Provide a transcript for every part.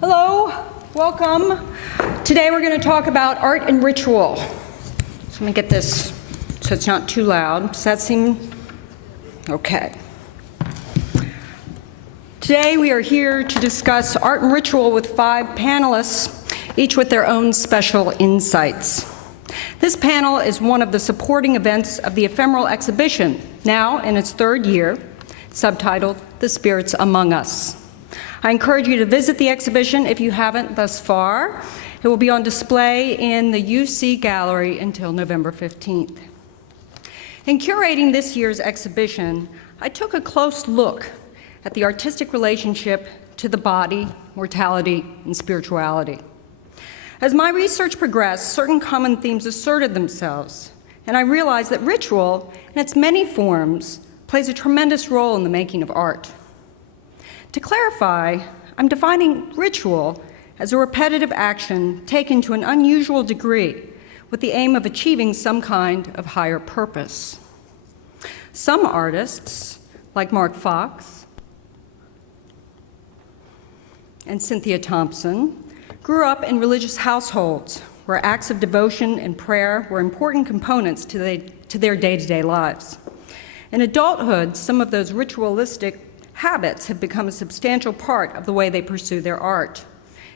Hello, welcome. Today we're going to talk about art and ritual. So let me get this so it's not too loud. Does that seem okay? Today we are here to discuss art and ritual with 5 panelists, each with their own special insights. This panel is one of the supporting events of the ephemeral exhibition, now in its 3rd year, subtitled The Spirits Among Us. I encourage you to visit the exhibition if you haven't thus far. It will be on display in the UC Gallery until November 15th. In curating this year's exhibition, I took a close look at the artistic relationship to the body, mortality, and spirituality. As my research progressed, certain common themes asserted themselves, and I realized that ritual, in its many forms, plays a tremendous role in the making of art. To clarify, I'm defining ritual as a repetitive action taken to an unusual degree with the aim of achieving some kind of higher purpose. Some artists, like Mark Fox and Cynthia Thompson, grew up in religious households where acts of devotion and prayer were important components to their day-to-day lives. In adulthood, some of those ritualistic habits have become a substantial part of the way they pursue their art.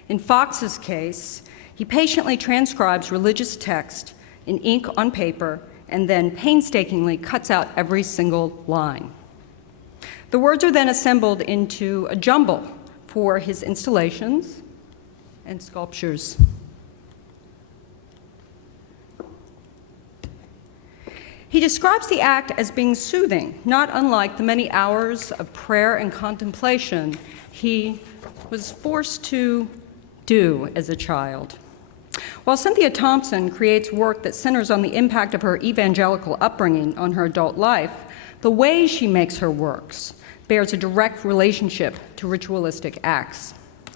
In Fox's case, he patiently transcribes religious text in ink on paper and then painstakingly cuts out every single line. The words are then assembled into a jumble for his installations and sculptures. He describes the act as being soothing, not unlike the many hours of prayer and contemplation he was forced to do as a child. While Cynthia Thompson creates work that centers on the impact of her evangelical upbringing on her adult life, the way she makes her works bears a direct relationship to ritualistic acts.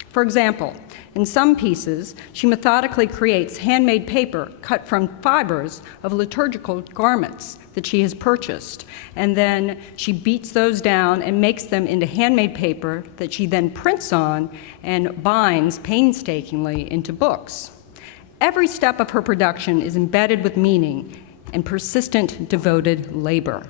For example, in some pieces, she methodically creates handmade paper cut from fibers of liturgical garments that she has purchased, and then she beats those down and makes them into handmade paper that she then prints on and binds painstakingly into books. Every step of her production is embedded with meaning and persistent, devoted labor.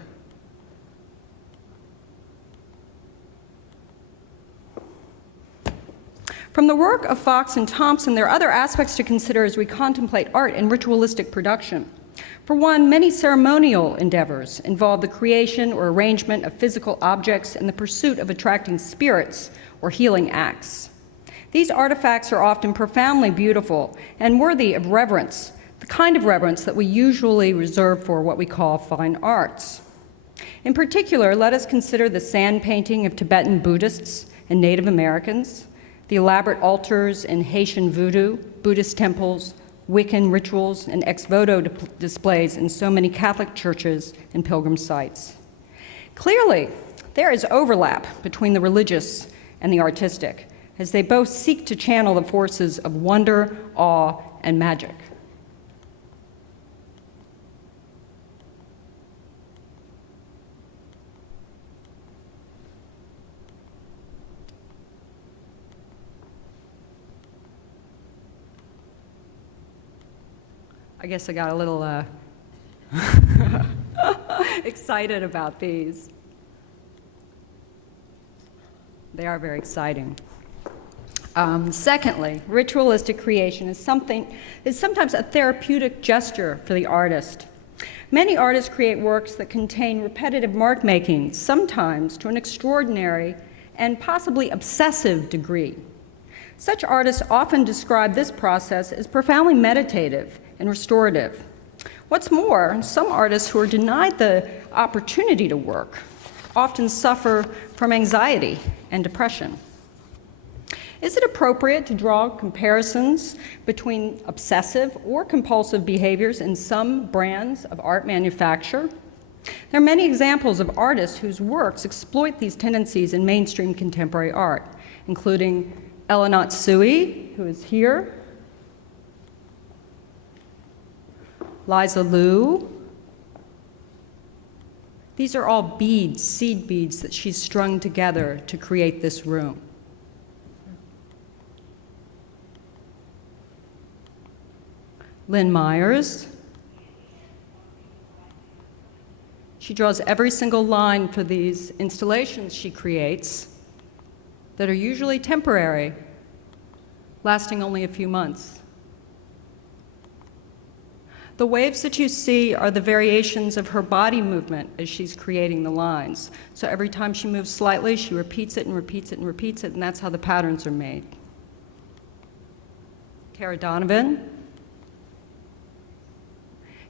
From the work of Fox and Thompson, there are other aspects to consider as we contemplate art and ritualistic production. For one, many ceremonial endeavors involve the creation or arrangement of physical objects in the pursuit of attracting spirits or healing acts. These artifacts are often profoundly beautiful and worthy of reverence, the kind of reverence that we usually reserve for what we call fine arts. In particular, let us consider the sand painting of Tibetan Buddhists and Native Americans, the elaborate altars in Haitian voodoo, Buddhist temples, Wiccan rituals, and ex-voto displays in so many Catholic churches and pilgrim sites. Clearly, there is overlap between the religious and the artistic, as they both seek to channel the forces of wonder, awe, and magic. I guess I got a little excited about these. They are very exciting. Secondly, ritualistic creation is sometimes a therapeutic gesture for the artist. Many artists create works that contain repetitive mark making, sometimes to an extraordinary and possibly obsessive degree. Such artists often describe this process as profoundly meditative and restorative. What's more, some artists who are denied the opportunity to work often suffer from anxiety and depression. Is it appropriate to draw comparisons between obsessive or compulsive behaviors in some brands of art manufacture? There are many examples of artists whose works exploit these tendencies in mainstream contemporary art, including Ella Natsui, who is here, Liza Liu. These are all beads, seed beads, that she's strung together to create this room. Lynn Myers. She draws every single line for these installations she creates that are usually temporary, lasting only a few months. The waves that you see are the variations of her body movement as she's creating the lines. So every time she moves slightly, she repeats it and repeats it and repeats it, and that's how the patterns are made. Kara Donovan.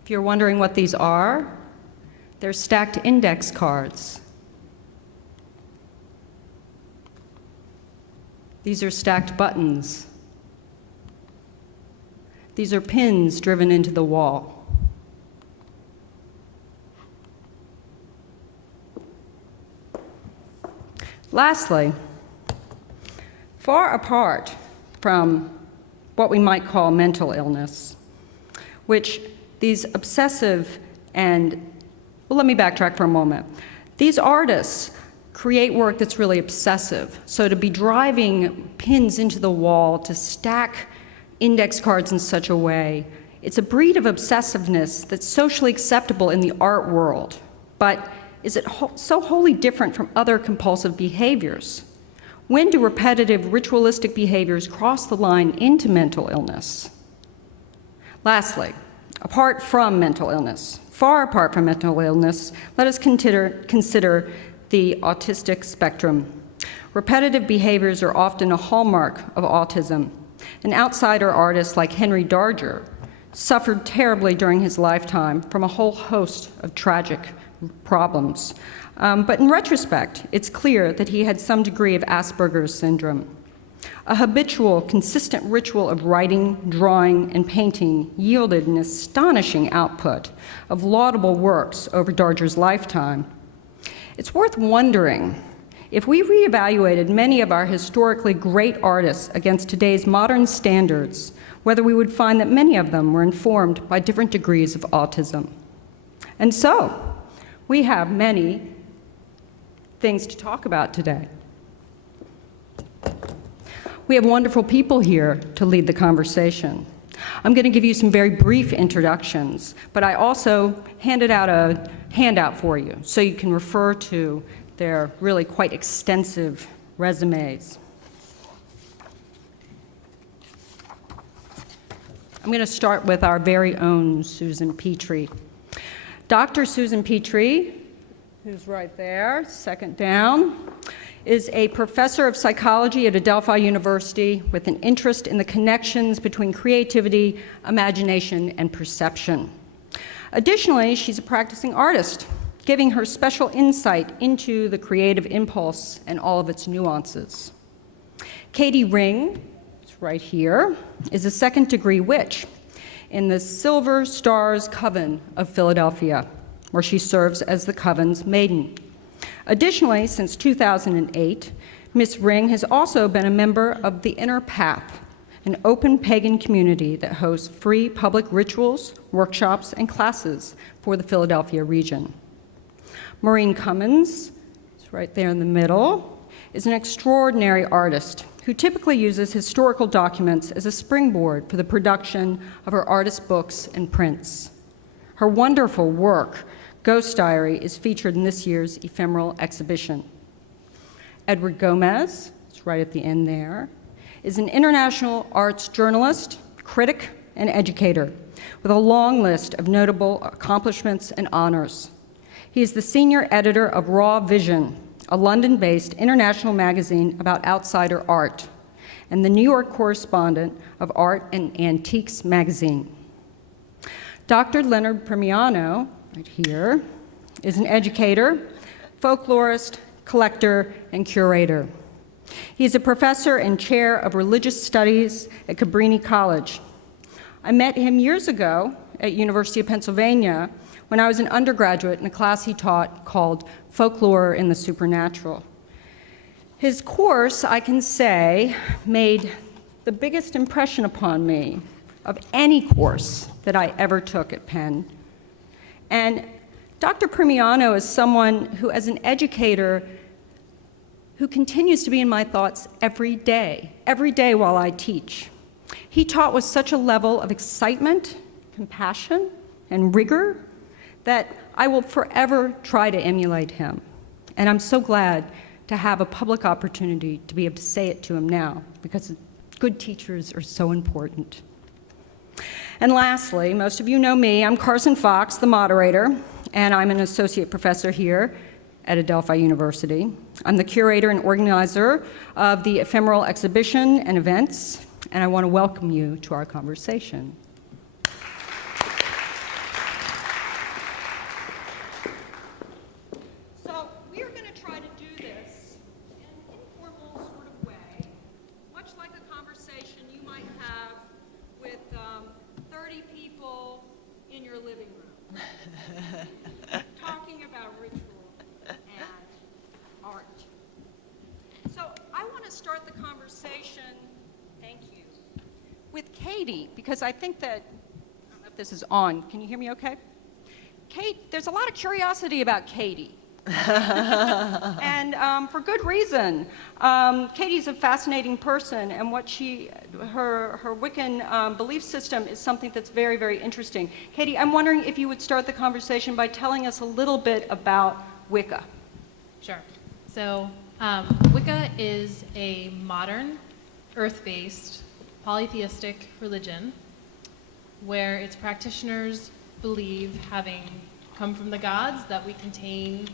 If you're wondering what these are, they're stacked index cards. These are stacked buttons. These are pins driven into the wall. Lastly, far apart from what we might call mental illness, which these obsessive and, well, let me backtrack for a moment. These artists create work that's really obsessive. So to be driving pins into the wall, to stack index cards in such a way, it's a breed of obsessiveness that's socially acceptable in the art world. But is it so wholly different from other compulsive behaviors? When do repetitive ritualistic behaviors cross the line into mental illness? Lastly, apart from mental illness, far apart from mental illness, let us consider the autistic spectrum. Repetitive behaviors are often a hallmark of autism. An outsider artist like Henry Darger suffered terribly during his lifetime from a whole host of tragic problems. But in retrospect, it's clear that he had some degree of Asperger's syndrome. A habitual, consistent ritual of writing, drawing, and painting yielded an astonishing output of laudable works over Darger's lifetime. It's worth wondering if we reevaluated many of our historically great artists against today's modern standards, whether we would find that many of them were informed by different degrees of autism. And so, we have many things to talk about today. We have wonderful people here to lead the conversation. I'm going to give you some very brief introductions, but I also handed out a handout for you so you can refer to their really quite extensive resumes. I'm going to start with our very own Susan Petrie. Dr. Susan Petrie, who's right there, second down, is a professor of psychology at Adelphi University with an interest in the connections between creativity, imagination, and perception. Additionally, she's a practicing artist, giving her special insight into the creative impulse and all of its nuances. Katie Ring, who's right here, is a second-degree witch in the Silver Stars Coven of Philadelphia, where she serves as the coven's maiden. Additionally, since 2008, Ms. Ring has also been a member of the Inner Path, an open pagan community that hosts free public rituals, workshops, and classes for the Philadelphia region. Maureen Cummins, who's right there in the middle, is an extraordinary artist who typically uses historical documents as a springboard for the production of her artist books and prints. Her wonderful work, Ghost Diary, is featured in this year's ephemeral exhibition. Edward Gomez, it's right at the end there, is an international arts journalist, critic, and educator with a long list of notable accomplishments and honors. He is the senior editor of Raw Vision, a London-based international magazine about outsider art, and the New York correspondent of Art and Antiques magazine. Dr. Leonard Premiano, right here, is an educator, folklorist, collector, and curator. He is a professor and chair of religious studies at Cabrini College. I met him years ago at University of Pennsylvania when I was an undergraduate in a class he taught called Folklore in the Supernatural. His course, I can say, made the biggest impression upon me of any course that I ever took at Penn. And Dr. Premiano is someone who, as an educator, who continues to be in my thoughts every day while I teach. He taught with such a level of excitement compassion and rigor that I will forever try to emulate him. And I'm so glad to have a public opportunity to be able to say it to him now, because good teachers are so important. And lastly, most of you know me, I'm Carson Fox, the moderator, and I'm an associate professor here at Adelphi University. I'm the curator and organizer of the ephemeral exhibition and events, and I want to welcome you to our conversation. So we're going to try to do this in an informal sort of way, much like a conversation you might have with 30 people in your living room, talking about ritual and art. So I want to start the conversation, thank you, with Katie, because I think that, I don't know if this is on, can you hear me okay? Kate, there's a lot of curiosity about Katie. And for good reason. Katie's a fascinating person, and what her Wiccan belief system is something that's very, very interesting. Katie, I'm wondering if you would start the conversation by telling us a little bit about Wicca. Sure. So Wicca is a modern, earth-based, polytheistic religion where its practitioners believe, having come from the gods, that we contain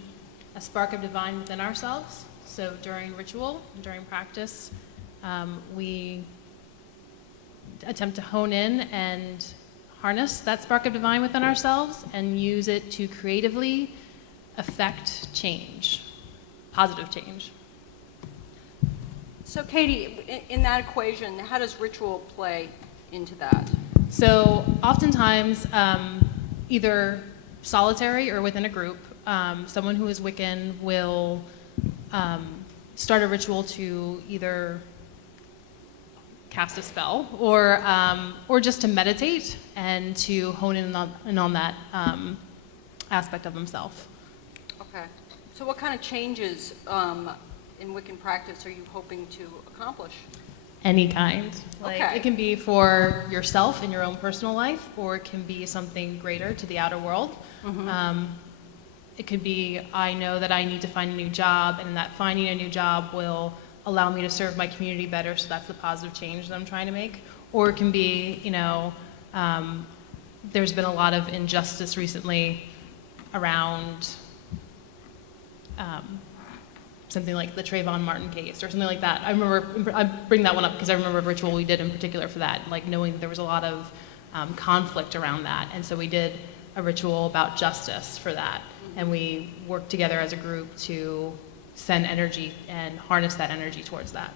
a spark of divine within ourselves. So during ritual, during practice, we attempt to hone in and harness that spark of divine within ourselves and use it to creatively affect change, positive change. So Katie, in that equation, how does ritual play into that? So oftentimes, either solitary or within a group, someone who is Wiccan will start a ritual to either cast a spell or just to meditate and to hone in on that aspect of himself. Okay. So what kind of changes in Wiccan practice are you hoping to accomplish? Any kind. Okay. It can be for yourself in your own personal life, or it can be something greater to the outer world. Mm-hmm. It could be, I know that I need to find a new job, and that finding a new job will allow me to serve my community better, so that's the positive change that I'm trying to make. Or it can be, there's been a lot of injustice recently around something like the Trayvon Martin case or something like that. I bring that one up because I remember a ritual we did in particular for that, like knowing that there was a lot of conflict around that. And so we did a ritual about justice for that. And we worked together as a group to send energy and harness that energy towards that.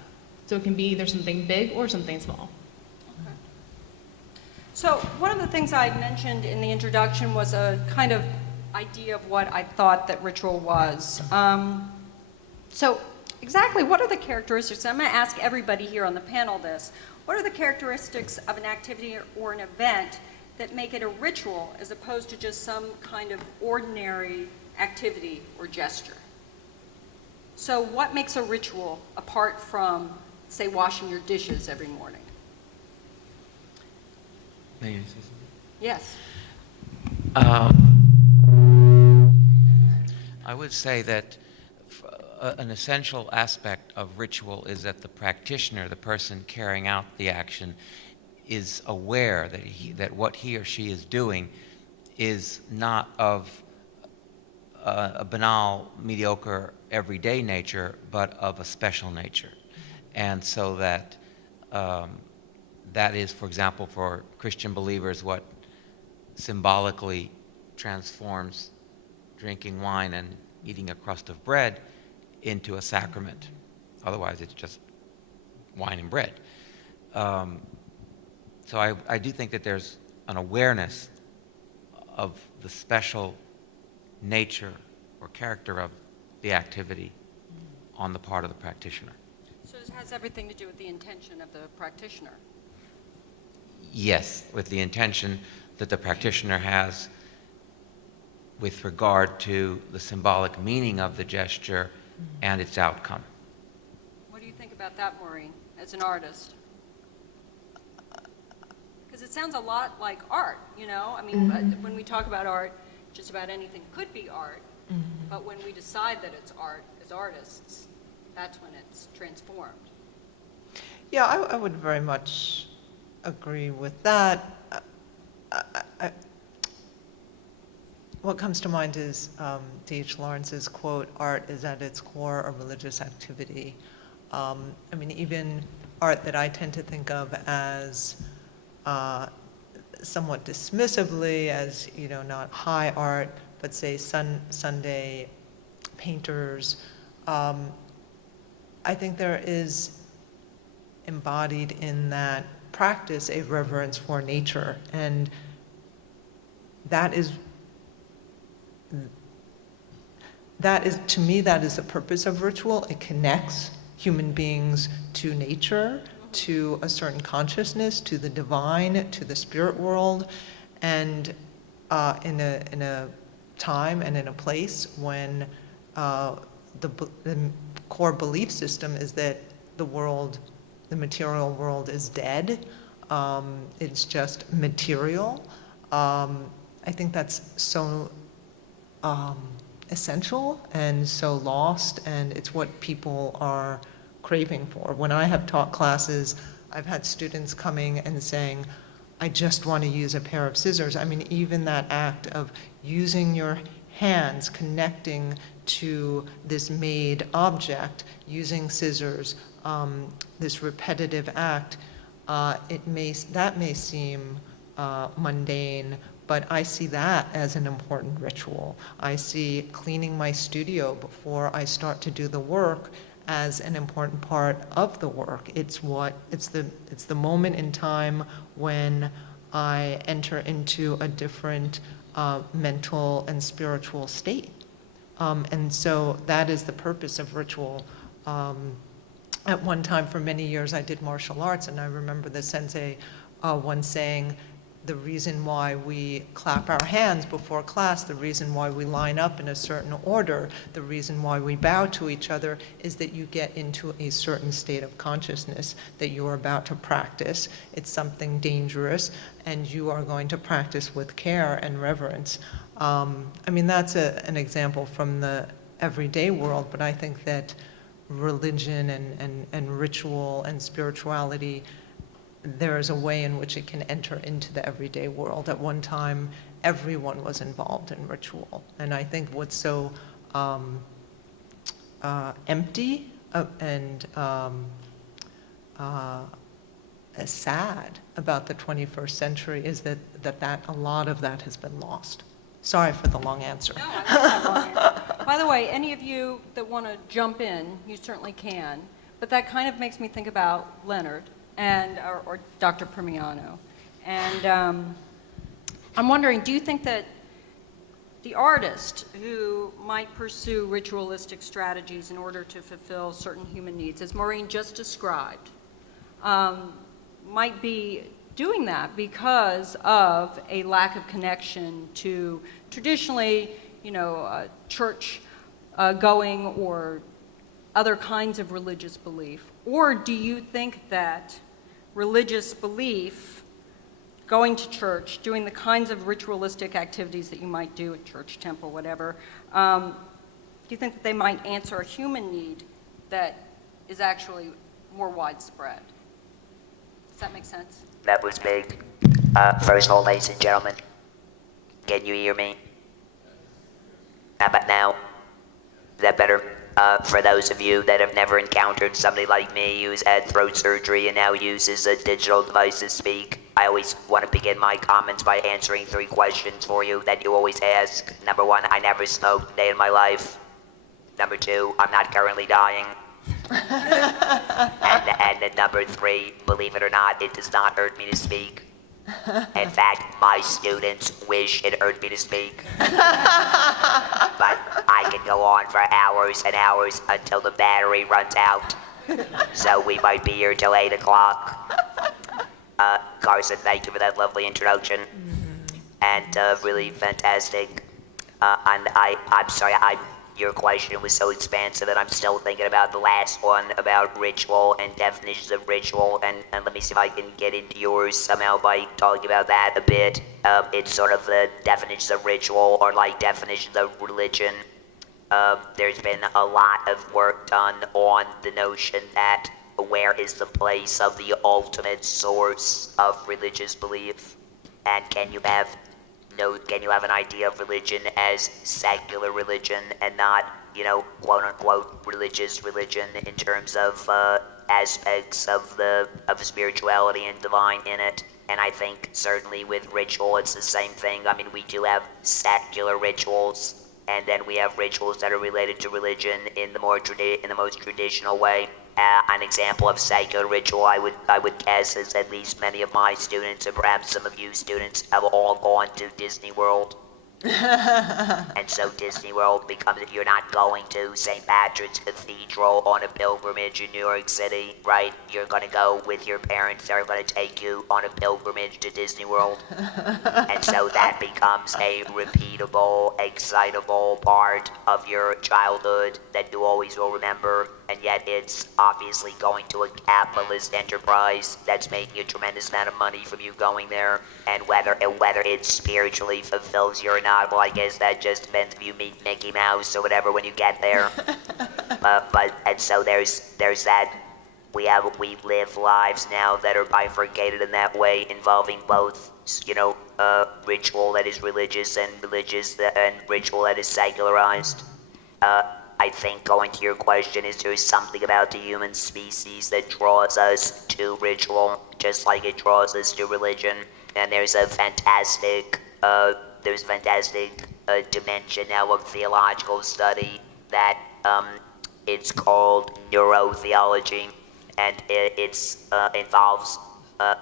So it can be either something big or something small. Okay. So one of the things I mentioned in the introduction was a kind of idea of what I thought that ritual was. So exactly what are the characteristics? I'm going to ask everybody here on the panel this. What are the characteristics of an activity or an event that make it a ritual as opposed to just some kind of ordinary activity or gesture? So what makes a ritual apart from, say, washing your dishes every morning? May I say something? Yes. I would say that an essential aspect of ritual is that the practitioner, the person carrying out the action, is aware that what he or she is doing is not of a banal, mediocre, everyday nature, but of a special nature. And so that that is, for example, for Christian believers, what symbolically transforms drinking wine and eating a crust of bread into a sacrament. Otherwise, it's just wine and bread. So I do think that there's an awareness of the special nature or character of the activity on the part of the practitioner. So it has everything to do with the intention of the practitioner. Yes, with the intention that the practitioner has with regard to the symbolic meaning of the gesture and its outcome. What do you think about that, Maureen, as an artist? Because it sounds a lot like art, you know? I mean, when we talk about art, just about anything could be art. But when we decide that it's art as artists, that's when it's transformed. Yeah, I would very much agree with that. What comes to mind is D.H. Lawrence's quote, "Art is at its core a religious activity." I mean, even art that I tend to think of as somewhat dismissively as, you know, not high art, but say Sunday painters, I think there is embodied in that practice a reverence for nature, and that is, to me, that is the purpose of ritual. It connects human beings to nature, to a certain consciousness, to the divine, to the spirit world, and in a time and in a place when the core belief system is that the world, the material world, is dead. It's just material. I think that's so essential and so lost, and it's what people are craving for. When I have taught classes, I've had students coming and saying, I just want to use a pair of scissors. I mean, even that act of using your hands, connecting to this made object, using scissors, this repetitive act, that may seem mundane, but I see that as an important ritual. I see cleaning my studio before I start to do the work as an important part of the work. It's the moment in time when I enter into a different mental and spiritual state. And so that is the purpose of ritual. At one time, for many years, I did martial arts, and I remember the sensei once saying, the reason why we clap our hands before class, the reason why we line up in a certain order, the reason why we bow to each other is that you get into a certain state of consciousness that you are about to practice. It's something dangerous, and you are going to practice with care and reverence. I mean, that's an example from the everyday world, but I think that religion and ritual and spirituality, there is a way in which it can enter into the everyday world. At one time, everyone was involved in ritual. And I think what's so empty and sad about the 21st century is that a lot of that has been lost. Sorry for the long answer. No, I love that long answer. By the way, any of you that want to jump in, you certainly can. But that kind of makes me think about Leonard and or Dr. Primiano. And I'm wondering, do you think that the artist who might pursue ritualistic strategies in order to fulfill certain human needs, as Maureen just described, might be doing that because of a lack of connection to traditionally, church going or other kinds of religious belief? Or do you think that religious belief, going to church, doing the kinds of ritualistic activities that you might do at church, temple, whatever, do you think that they might answer a human need that is actually more widespread? Does that make sense? That was big. First of all, ladies and gentlemen, can you hear me? How about now? Is that better? For those of you that have never encountered somebody like me who's had throat surgery and now uses a digital device to speak, I always want to begin my comments by answering 3 questions for you that you always ask. Number 1, I never smoked a day in my life. Number 2, I'm not currently dying. and number 3, believe it or not, it does not hurt me to speak. In fact, my students wish it hurt me to speak. But I can go on for hours and hours until the battery runs out. So we might be here till 8 o'clock. Carson, thank you for that lovely introduction. And really fantastic. And I'm sorry, your question was so expansive that I'm still thinking about the last one about ritual and definitions of ritual, and let me see if I can get into yours somehow by talking about that a bit. It's sort of the definitions of ritual or like definitions of religion. There's been a lot of work done on the notion that where is the place of the ultimate source of religious belief, and can you have an idea of religion as secular religion and not, quote unquote religious religion in terms of aspects of spirituality and divine in it? And I think certainly with ritual it's the same thing. I mean, we do have secular rituals, and then we have rituals that are related to religion in the most traditional way. An example of secular ritual I would guess is at least many of my students, and perhaps some of you students, have all gone to Disney World. And so Disney World becomes, if you're not going to St. Patrick's Cathedral on a pilgrimage in New York City, right? You're going to go with your parents. They're going to take you on a pilgrimage to Disney World. And so that becomes a repeatable, excitable part of your childhood that you always will remember. And yet it's obviously going to a capitalist enterprise that's making a tremendous amount of money from you going there. And whether it spiritually fulfills you or not, well, I guess that just depends if you meet Mickey Mouse or whatever when you get there. And so there's that. We live lives now that are bifurcated in that way, involving both, ritual that is religious and ritual that is secularized. I think, going to your question, is there something about the human species that draws us to ritual, just like it draws us to religion? And there's a fantastic dimension now of theological study that it's called neurotheology, and it involves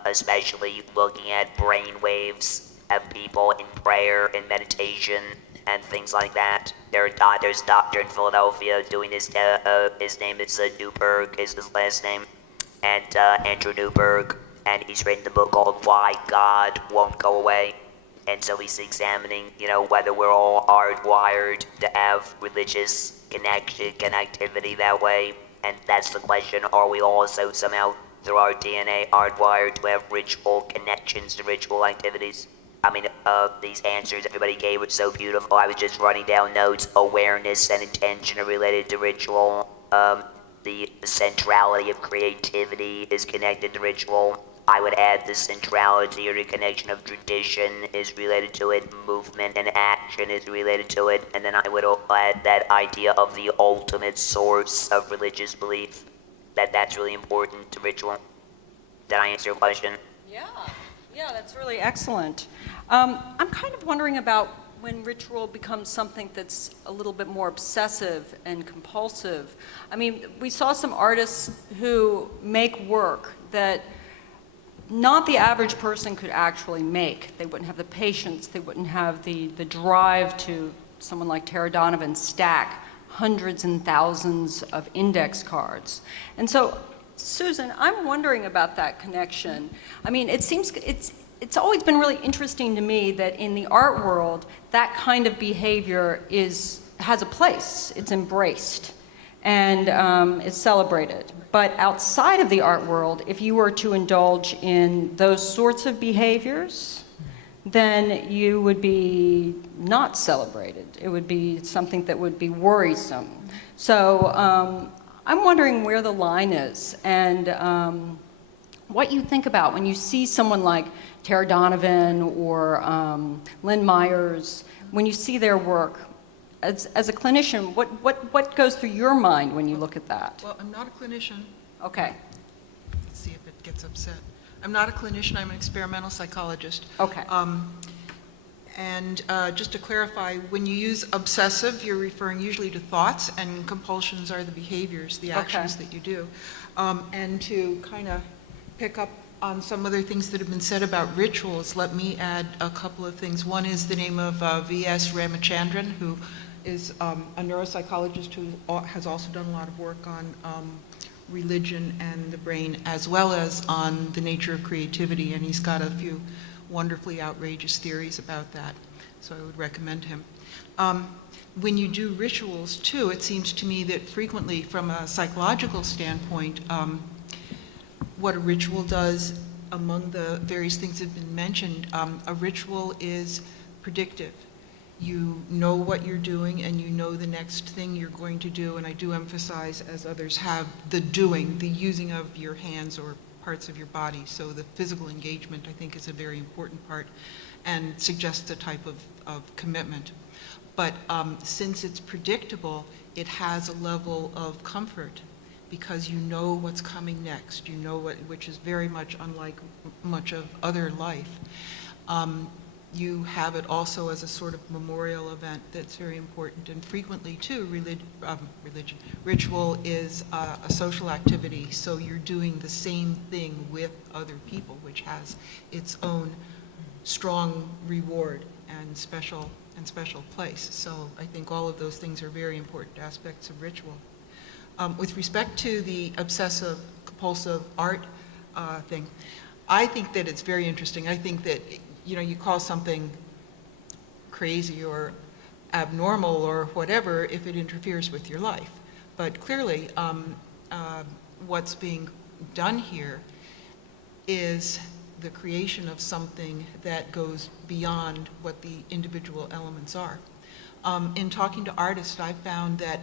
especially looking at brain waves of people in prayer and meditation and things like that. There's a doctor in Philadelphia doing this. His name is Newberg, is his last name, and Andrew Newberg, and he's written a book called Why God Won't Go Away. And so he's examining, whether we're all hardwired to have religious connectivity that way. And that's the question: are we also somehow through our DNA hardwired to have ritual connections to ritual activities? I mean, these answers everybody gave were so beautiful. I was just writing down notes. Awareness and intention are related to ritual. The centrality of creativity is connected to ritual. I would add the centrality or the connection of tradition is related to it. Movement and action is related to it. And then I would add that idea of the ultimate source of religious belief. That's really important to ritual. Did I answer your question? Yeah, that's really excellent. I'm kind of wondering about when ritual becomes something that's a little bit more obsessive and compulsive. I mean, we saw some artists who make work that not the average person could actually make. They wouldn't have the patience, they wouldn't have the drive to, someone like Tara Donovan, stack hundreds and thousands of index cards. And so, Susan, I'm wondering about that connection. I mean, it seems it's always been really interesting to me that in the art world, that kind of behavior has a place. It's embraced and is celebrated. But outside of the art world, if you were to indulge in those sorts of behaviors, then you would be not celebrated. It would be something that would be worrisome. So I'm wondering where the line is and what you think about when you see someone like Tara Donovan or Lynn Myers, when you see their work. As a clinician, what goes through your mind when you look at that? Well, I'm not a clinician. Okay. Let's see if it gets upset. I'm not a clinician, I'm an experimental psychologist. Okay. Just to clarify, when you use obsessive, you're referring usually to thoughts, and compulsions are the behaviors, the actions that you do. And to kind of pick up on some other things that have been said about rituals, let me add a couple of things. One is the name of V.S. Ramachandran, who is a neuropsychologist who has also done a lot of work on religion and the brain, as well as on the nature of creativity, and he's got a few wonderfully outrageous theories about that, so I would recommend him. when you do rituals too, it seems to me that frequently from a psychological standpoint, what a ritual does among the various things that have been mentioned, a ritual is predictive. You know what you're doing and you know the next thing you're going to do, and I do emphasize, as others have, the doing, the using of your hands or parts of your body. So the physical engagement, I think, is a very important part and suggests a type of commitment. But since it's predictable, it has a level of comfort because you know what's coming next. You know which is very much unlike much of other life. You have it also as a sort of memorial event that's very important. And frequently, too, ritual is a social activity, so you're doing the same thing with other people, which has its own strong reward and special place. So I think all of those things are very important aspects of ritual. With respect to the obsessive compulsive art thing, I think that it's very interesting. I think that, you know, you call something crazy or abnormal or whatever if it interferes with your life. But clearly, what's being done here is the creation of something that goes beyond what the individual elements are. In talking to artists, I've found that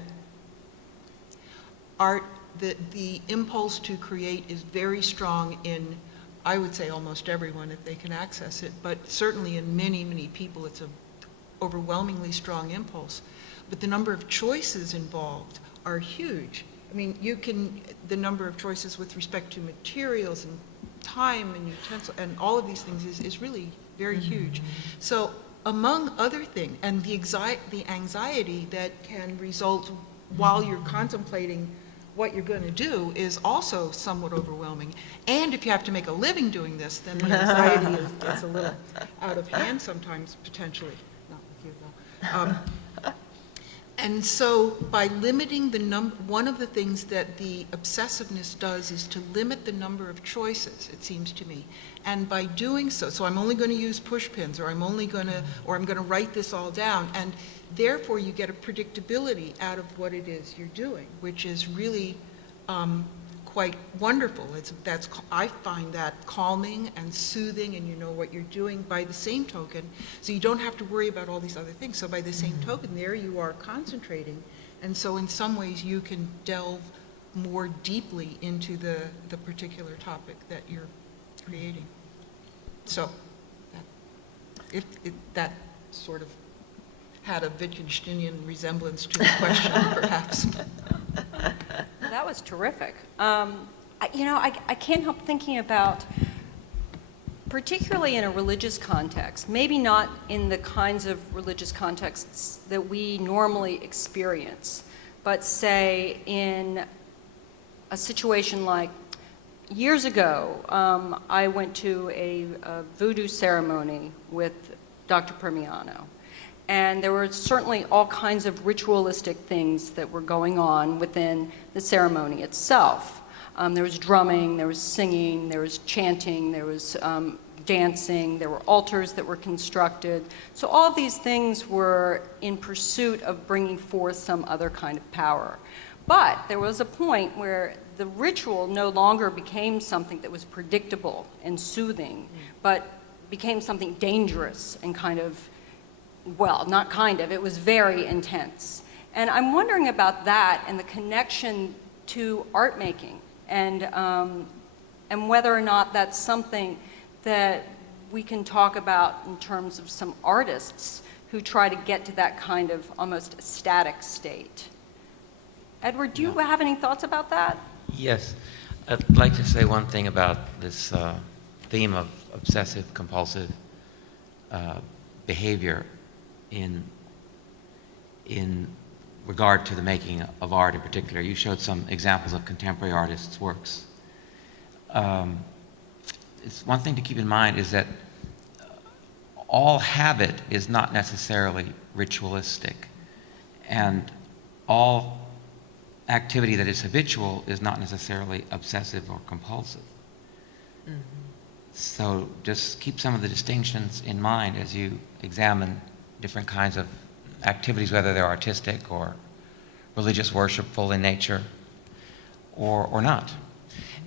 the impulse to create is very strong in, I would say, almost everyone if they can access it, but certainly in many, many people it's an overwhelmingly strong impulse. But the number of choices involved are huge. I mean, the number of choices with respect to materials and time and utensil and all of these things is really very huge. So among other things, and the anxiety that can result while you're contemplating what you're going to do is also somewhat overwhelming. And if you have to make a living doing this, then the anxiety gets a little out of hand sometimes, potentially. Not with you, though. And so by limiting the one of the things that the obsessiveness does is to limit the number of choices, it seems to me. And by doing so I'm only going to use push pins, or I'm going to write this all down, and therefore you get a predictability out of what it is you're doing, which is really quite wonderful. I find that calming and soothing, and you know what you're doing by the same token, so you don't have to worry about all these other things. So by the same token, there you are concentrating, and so in some ways you can delve more deeply into the particular topic that you're creating. So if that sort of had a Wittgensteinian resemblance to the question, perhaps. That was terrific. I can't help thinking about, particularly in a religious context, maybe not in the kinds of religious contexts that we normally experience, but say in a situation like years ago, I went to a voodoo ceremony with Dr. Permiano. And there were certainly all kinds of ritualistic things that were going on within the ceremony itself. There was drumming, there was singing, there was chanting, there was dancing, there were altars that were constructed. So all of these things were in pursuit of bringing forth some other kind of power. But there was a point where the ritual no longer became something that was predictable and soothing, but became something dangerous and it was very intense. And I'm wondering about that and the connection to art making, and whether or not that's something that we can talk about in terms of some artists who try to get to that kind of almost ecstatic state. Edward, do you have any thoughts about that? Yes. I'd like to say one thing about this theme of obsessive compulsive behavior in regard to the making of art in particular. You showed some examples of contemporary artists' works. It's one thing to keep in mind is that all habit is not necessarily ritualistic, and all activity that is habitual is not necessarily obsessive or compulsive. Mm-hmm. So just keep some of the distinctions in mind as you examine different kinds of activities, whether they're artistic or religious, worshipful in nature, or not.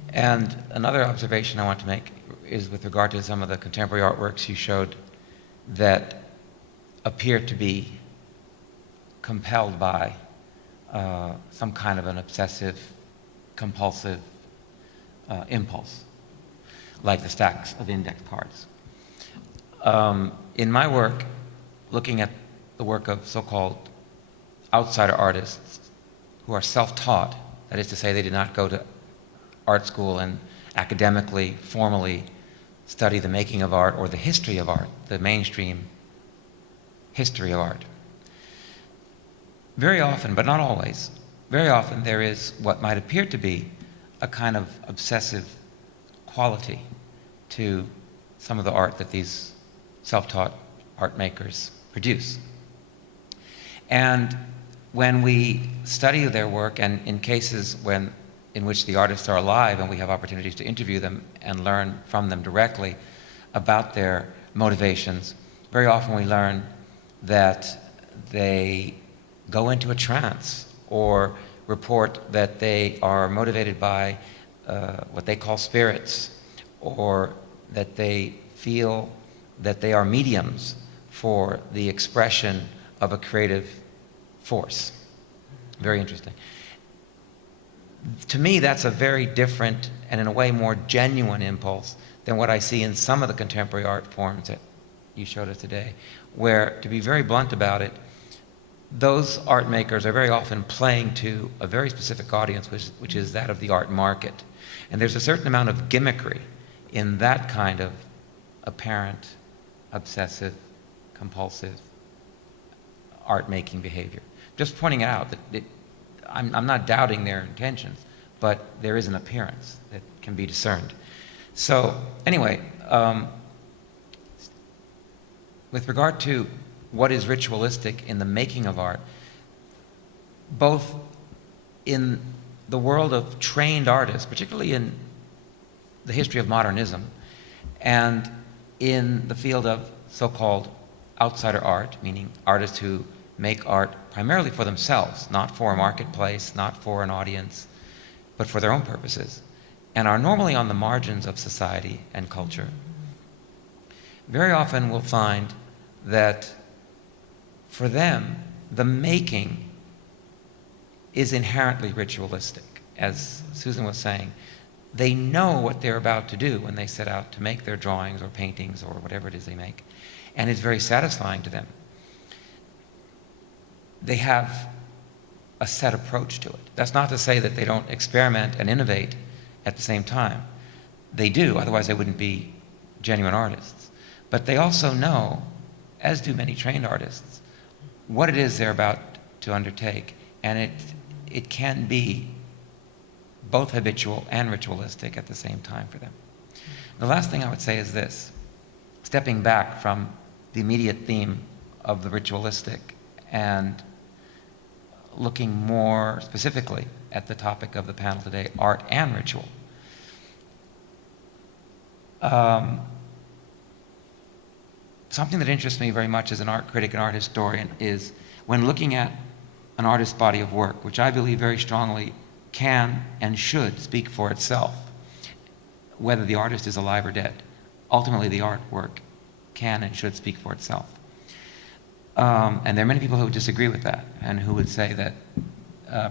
And another observation I want to make is with regard to some of the contemporary artworks you showed that appear to be compelled by some kind of an obsessive, compulsive impulse, like the stacks of index cards. In my work, looking at the work of so-called outsider artists who are self-taught, that is to say, they did not go to art school and academically, formally study the making of art or the history of art, the mainstream history of art. Very often, but not always, very often there is what might appear to be a kind of obsessive quality to some of the art that these self-taught art makers produce. And when we study their work, and in cases in which the artists are alive and we have opportunities to interview them and learn from them directly about their motivations, very often we learn that they go into a trance or report that they are motivated by what they call spirits, or that they feel that they are mediums for the expression of a creative force. Very interesting. To me, that's a very different and in a way more genuine impulse than what I see in some of the contemporary art forms that you showed us today, where, to be very blunt about it, those art makers are very often playing to a very specific audience, which is that of the art market. And there's a certain amount of gimmickry in that kind of apparent, obsessive, compulsive art-making behavior. Just pointing out that I'm not doubting their intentions, but there is an appearance that can be discerned. So anyway, with regard to what is ritualistic in the making of art, both in the world of trained artists, particularly in the history of modernism, and in the field of so-called outsider art, meaning artists who make art primarily for themselves, not for a marketplace, not for an audience, but for their own purposes, and are normally on the margins of society and culture, very often we'll find that for them, the making is inherently ritualistic. As Susan was saying, they know what they're about to do when they set out to make their drawings or paintings or whatever it is they make, and it's very satisfying to them. They have a set approach to it. That's not to say that they don't experiment and innovate at the same time. They do, otherwise they wouldn't be genuine artists. But they also know, as do many trained artists, what it is they're about to undertake, and it can be both habitual and ritualistic at the same time for them. The last thing I would say is this, stepping back from the immediate theme of the ritualistic and looking more specifically at the topic of the panel today, art and ritual. Something that interests me very much as an art critic and art historian is when looking at an artist's body of work, which I believe very strongly can and should speak for itself, whether the artist is alive or dead. Ultimately, the artwork can and should speak for itself. And there are many people who would disagree with that, and who would say that,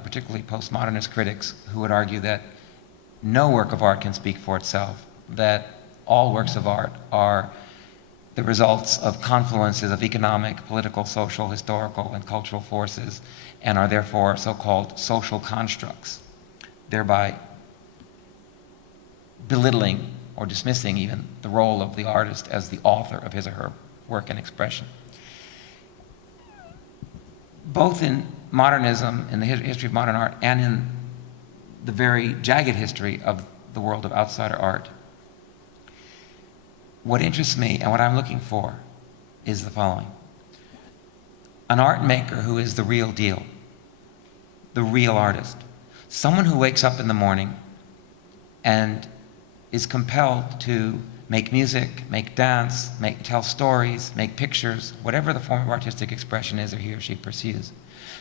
particularly postmodernist critics, who would argue that no work of art can speak for itself, that all works of art are the results of confluences of economic, political, social, historical, and cultural forces, and are therefore so-called social constructs, thereby belittling or dismissing even the role of the artist as the author of his or her work and expression. Both in modernism, in the history of modern art, and in the very jagged history of the world of outsider art, what interests me and what I'm looking for is the following. An art maker who is the real deal, the real artist, someone who wakes up in the morning and is compelled to make music, make dance, tell stories, make pictures, whatever the form of artistic expression is that he or she pursues.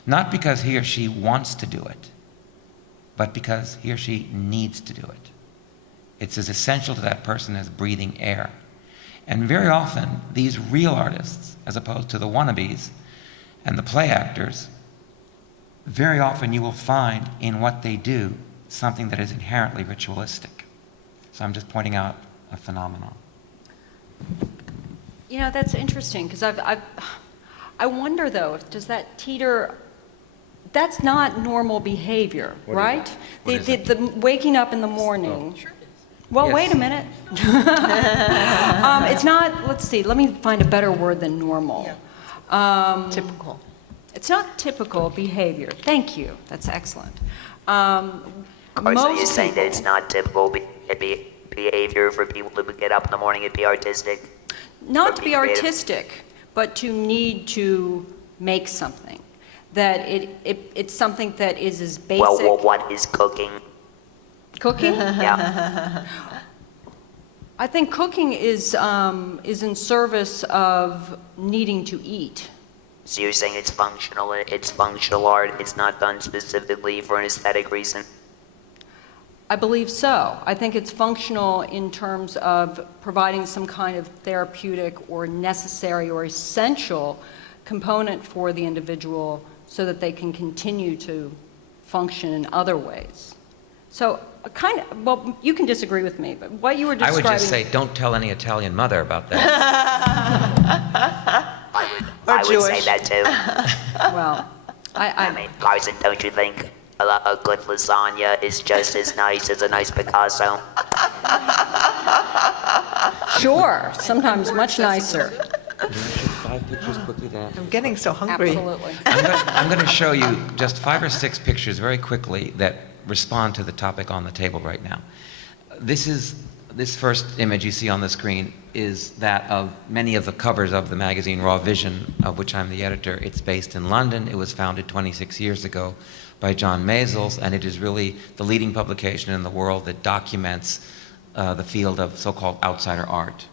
Not because he or she wants to do it, but because he or she needs to do it. It's as essential to that person as breathing air. And very often, these real artists, as opposed to the wannabes and the play actors, very often you will find in what they do something that is inherently ritualistic. So I'm just pointing out a phenomenon. You know, that's interesting, because I wonder, though, if does that teeter, that's not normal behavior, right? What is it? The waking up in the morning. Well, Yes. wait a minute. It's not, let's see, let me find a better word than normal. Typical. It's not typical behavior. Thank you. That's excellent. Oh, so you're Most saying that people- it's not typical behavior for people to get up in the morning and be artistic? Not to be creative. artistic, but to need to make something. That it's something that is as basic. Well, what is cooking? Cooking? Yeah. I think cooking is in service of needing to eat. So you're saying it's functional art, it's not done specifically for an aesthetic reason? I believe so. I think it's functional in terms of providing some kind of therapeutic or necessary or essential component for the individual so that they can continue to function in other ways. So, well, you can disagree with me, but what you were I describing... would just say, don't tell any Italian mother about that. I would say Jewish. that too. Well, I mean, Carson, don't you think a good lasagna is just as nice as a nice Picasso? sure, sometimes much nicer. 5 pictures quickly that. I'm getting so hungry. Absolutely. I'm going to show you just 5 or 6 pictures very quickly that respond to the topic on the table right now. This first image you see on the screen is that of many of the covers of the magazine Raw Vision, of which I'm the editor. It's based in London. It was founded 26 years ago by John Maysles, and it is really the leading publication in the world that documents the field of so-called outsider art.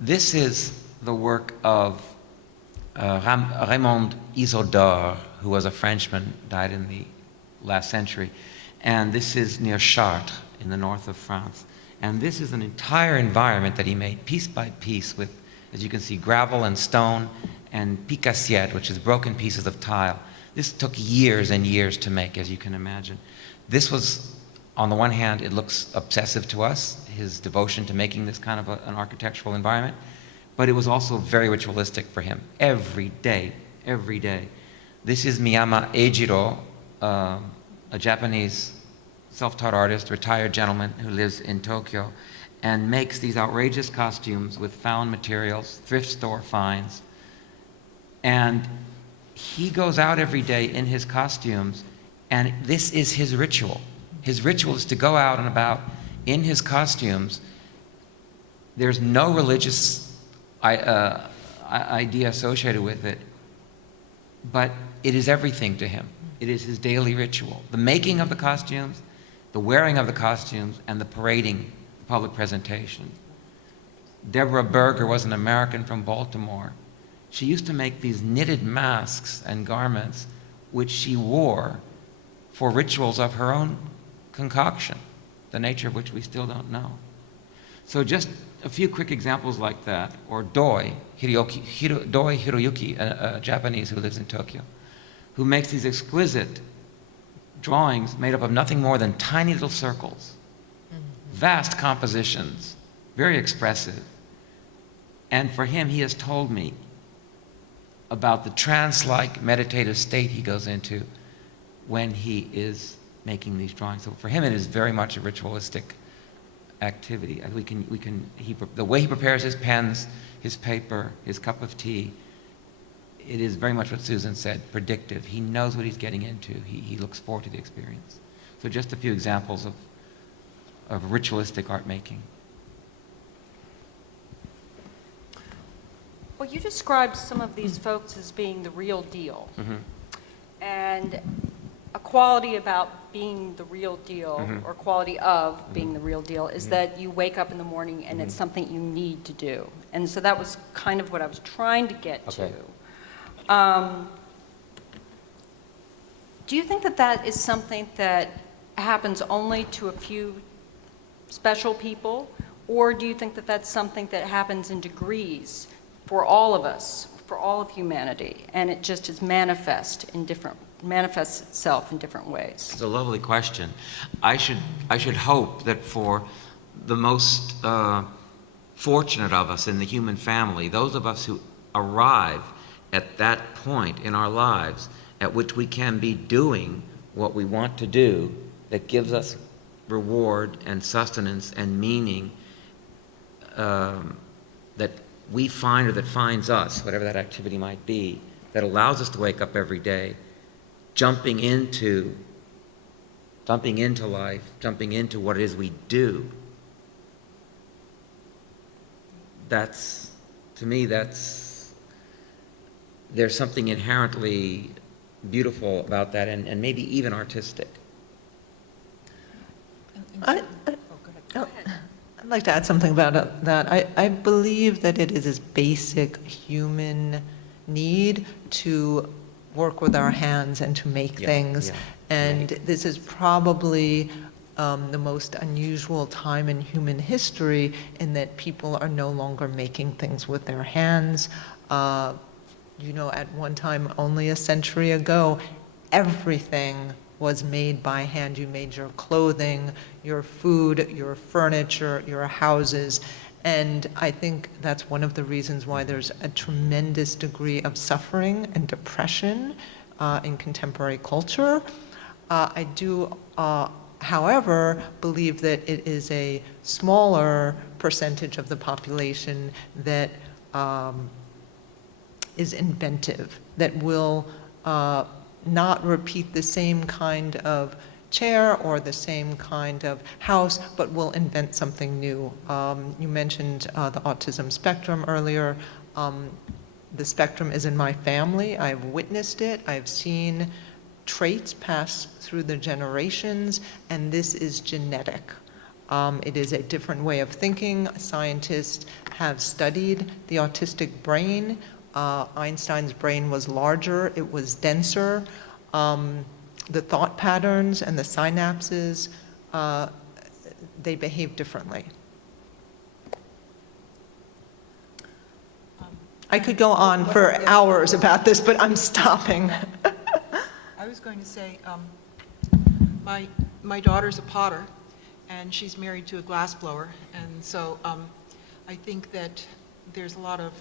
This is the work of Raymond Isidore, who was a Frenchman, died in the last century. And this is near Chartres in the north of France. And this is an entire environment that he made piece by piece with, as you can see, gravel and stone and picassiette, which is broken pieces of tile. This took years and years to make, as you can imagine. This was, on the one hand, it looks obsessive to us, his devotion to making this kind of an architectural environment, but it was also very ritualistic for him. Every day, every day. This is Miyama Eijiro, a Japanese self-taught artist, retired gentleman who lives in Tokyo, and makes these outrageous costumes with found materials, thrift store finds. And he goes out every day in his costumes, and this is his ritual. His ritual is to go out and about in his costumes. There's no religious idea associated with it, but it is everything to him. It is his daily ritual. The making of the costumes, the wearing of the costumes, and the parading, the public presentation. Deborah Berger was an American from Baltimore. She used to make these knitted masks and garments which she wore for rituals of her own concoction, the nature of which we still don't know. So just a few quick examples like that, or Doi Hiroyuki, a Japanese who lives in Tokyo, who makes these exquisite drawings made up of nothing more than tiny little circles, vast compositions, very expressive. And for him, he has told me about the trance-like meditative state he goes into when he is making these drawings. So for him, it is very much a ritualistic activity. And the way he prepares his pens, his paper, his cup of tea, it is very much what Susan said, predictive. He knows what he's getting into. He looks forward to the experience. So just a few examples of ritualistic art making. Well, you described some of these folks as being the real deal. And quality about being the real deal, or quality of being the real deal, is that you wake up in the morning and it's something you need to do. And so that was kind of what I was trying to get to. Okay. Do you think that that is something that happens only to a few special people? Or do you think that that's something that happens in degrees for all of us, for all of humanity, and it just is manifests itself in different ways? It's a lovely question. I should hope that for the most fortunate of us in the human family, those of us who arrive at that point in our lives at which we can be doing what we want to do, that gives us reward and sustenance and meaning, that we find or that finds us, whatever that activity might be, that allows us to wake up every day, jumping into life, jumping into what it is we do. That's, to me, there's something inherently beautiful about that, and maybe even artistic. I'd like to add something about that. I believe that it is this basic human need to work with our hands and to make things. Yeah. And this is probably the most unusual time in human history in that people are no longer making things with their hands. At one time, only a century ago, everything was made by hand. You made your clothing, your food, your furniture, your houses. And I think that's one of the reasons why there's a tremendous degree of suffering and depression in contemporary culture. I do, however, believe that it is a smaller percentage of the population that is inventive, that will not repeat the same kind of chair or the same kind of house, but will invent something new. You mentioned the autism spectrum earlier. The spectrum is in my family. I've witnessed it. I've seen traits pass through the generations, and this is genetic. It is a different way of thinking. Scientists have studied the autistic brain. Einstein's brain was larger, it was denser. The thought patterns and the synapses, they behave differently. I could go on for hours about this, but I'm stopping. I was going to say, my daughter's a potter, and she's married to a glassblower, and so I think that there's a lot of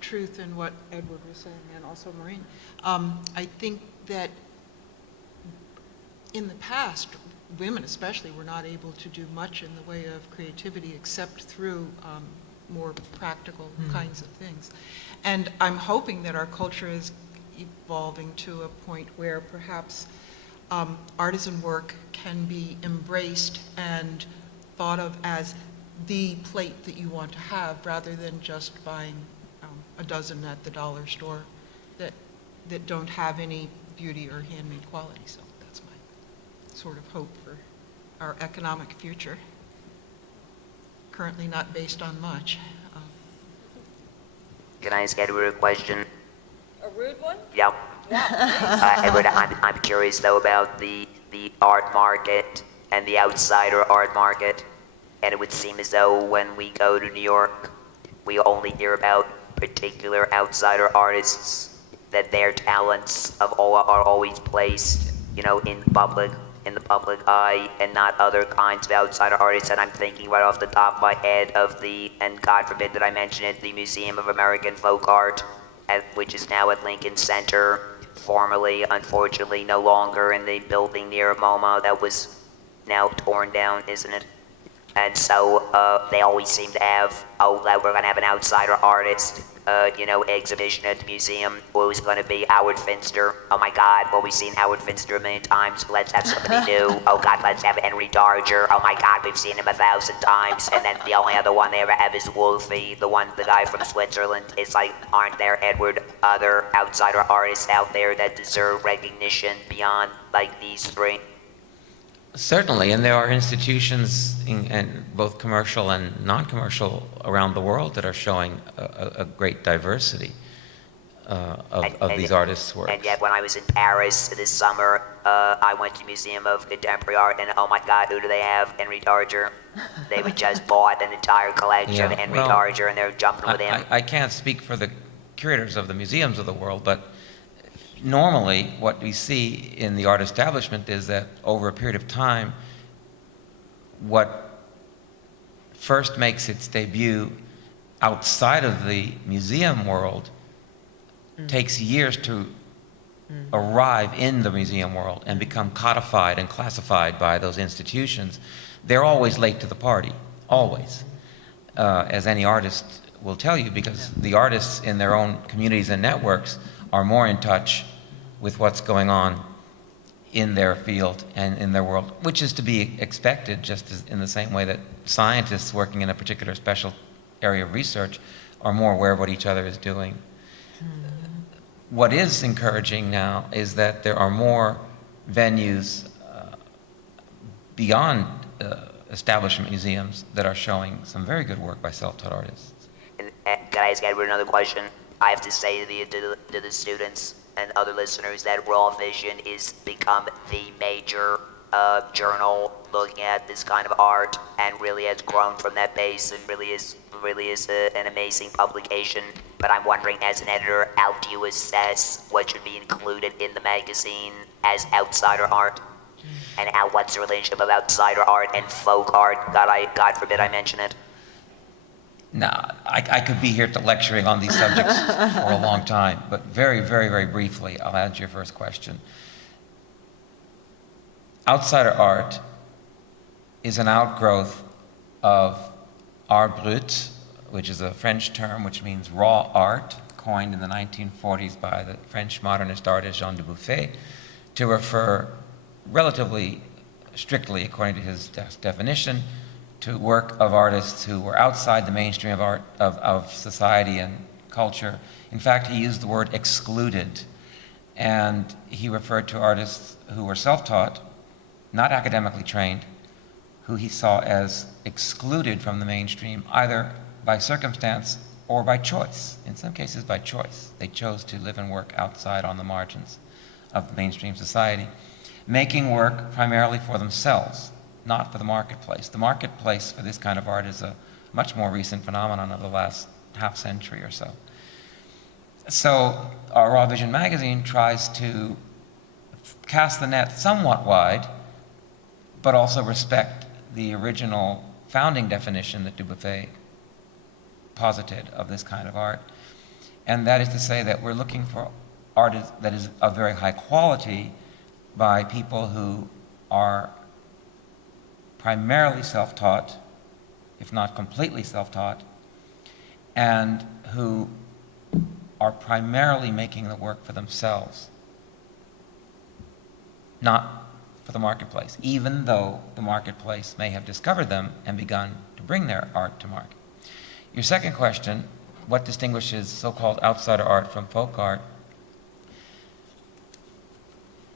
truth in what Edward was saying, and also Maureen. I think that in the past, women especially were not able to do much in the way of creativity except through more practical kinds of things. And I'm hoping that our culture is evolving to a point where perhaps artisan work can be embraced and thought of as the plate that you want to have, rather than just buying a dozen at the dollar store that don't have any beauty or handmade quality. So that's my sort of hope for our economic future. Currently not based on much. Can I ask Edward a question? A rude one? Yeah. Edward, I'm curious though about the art market and the outsider art market. And it would seem as though when we go to New York, we only hear about particular outsider artists, that their talents are always placed, in the public eye, and not other kinds of outsider artists. And I'm thinking right off the top of my head of and God forbid that I mention it, the Museum of American Folk Art, which is now at Lincoln Center, formerly, unfortunately, no longer in the building near MoMA that was now torn down, isn't it? And so they always seem to have, oh, like, we're going to have an outsider artist, exhibition at the museum. Who's going to be Howard Finster? Oh my God, well, we've seen Howard Finster a million times. Let's have somebody new. Oh God, let's have Henry Darger. Oh my God, we've seen him 1,000 times. And then the only other one they ever have is Wolfie, the guy from Switzerland. It's like, aren't there, Edward, other outsider artists out there that deserve recognition beyond, like, these three? Certainly, and there are institutions, and both commercial and non-commercial around the world that are showing a great diversity of these artists' works. And yet, when I was in Paris this summer, I went to the Museum of Contemporary Art, and oh my God, who do they have? Henry Darger. They would just bought an entire collection of Henry Darger, and they're jumping with him. I can't speak for the curators of the museums of the world, but normally, what we see in the art establishment is that over a period of time, what first makes its debut outside of the museum world takes years to arrive in the museum world and become codified and classified by those institutions. They're always late to the party, always, as any artist will tell you, because the artists in their own communities and networks are more in touch with what's going on in their field and in their world, which is to be expected, just as in the same way that scientists working in a particular special area of research are more aware of what each other is doing. What is encouraging now is that there are more venues beyond establishment museums that are showing some very good work by self-taught artists. And can I ask Edward another question? I have to say to the students and other listeners that Raw Vision is become the major journal looking at this kind of art, and really has grown from that base, and really is an amazing publication. But I'm wondering, as an editor, how do you assess what should be included in the magazine as outsider art? And what's the relationship of outsider art and folk art? God forbid I mention it. No, I could be here lecturing on these subjects for a long time, but very, very, very briefly, I'll answer your first question. Outsider art is an outgrowth of art brut, which is a French term which means raw art, coined in the 1940s by the French modernist artist Jean Dubuffet, to refer relatively strictly, according to his definition, to work of artists who were outside the mainstream of art, of society and culture. In fact, he used the word excluded, and he referred to artists who were self-taught, not academically trained, who he saw as excluded from the mainstream, either by circumstance or by choice. In some cases, by choice. They chose to live and work outside on the margins of mainstream society, making work primarily for themselves, not for the marketplace. The marketplace for this kind of art is a much more recent phenomenon of the last half century or so. So our Raw Vision magazine tries to cast the net somewhat wide, but also respect the original founding definition that Dubuffet posited of this kind of art. And that is to say that we're looking for art that is of very high quality by people who are primarily self-taught, if not completely self-taught, and who are primarily making the work for themselves, not for the marketplace, even though the marketplace may have discovered them and begun to bring their art to market. Your second question, what distinguishes so-called outsider art from folk art?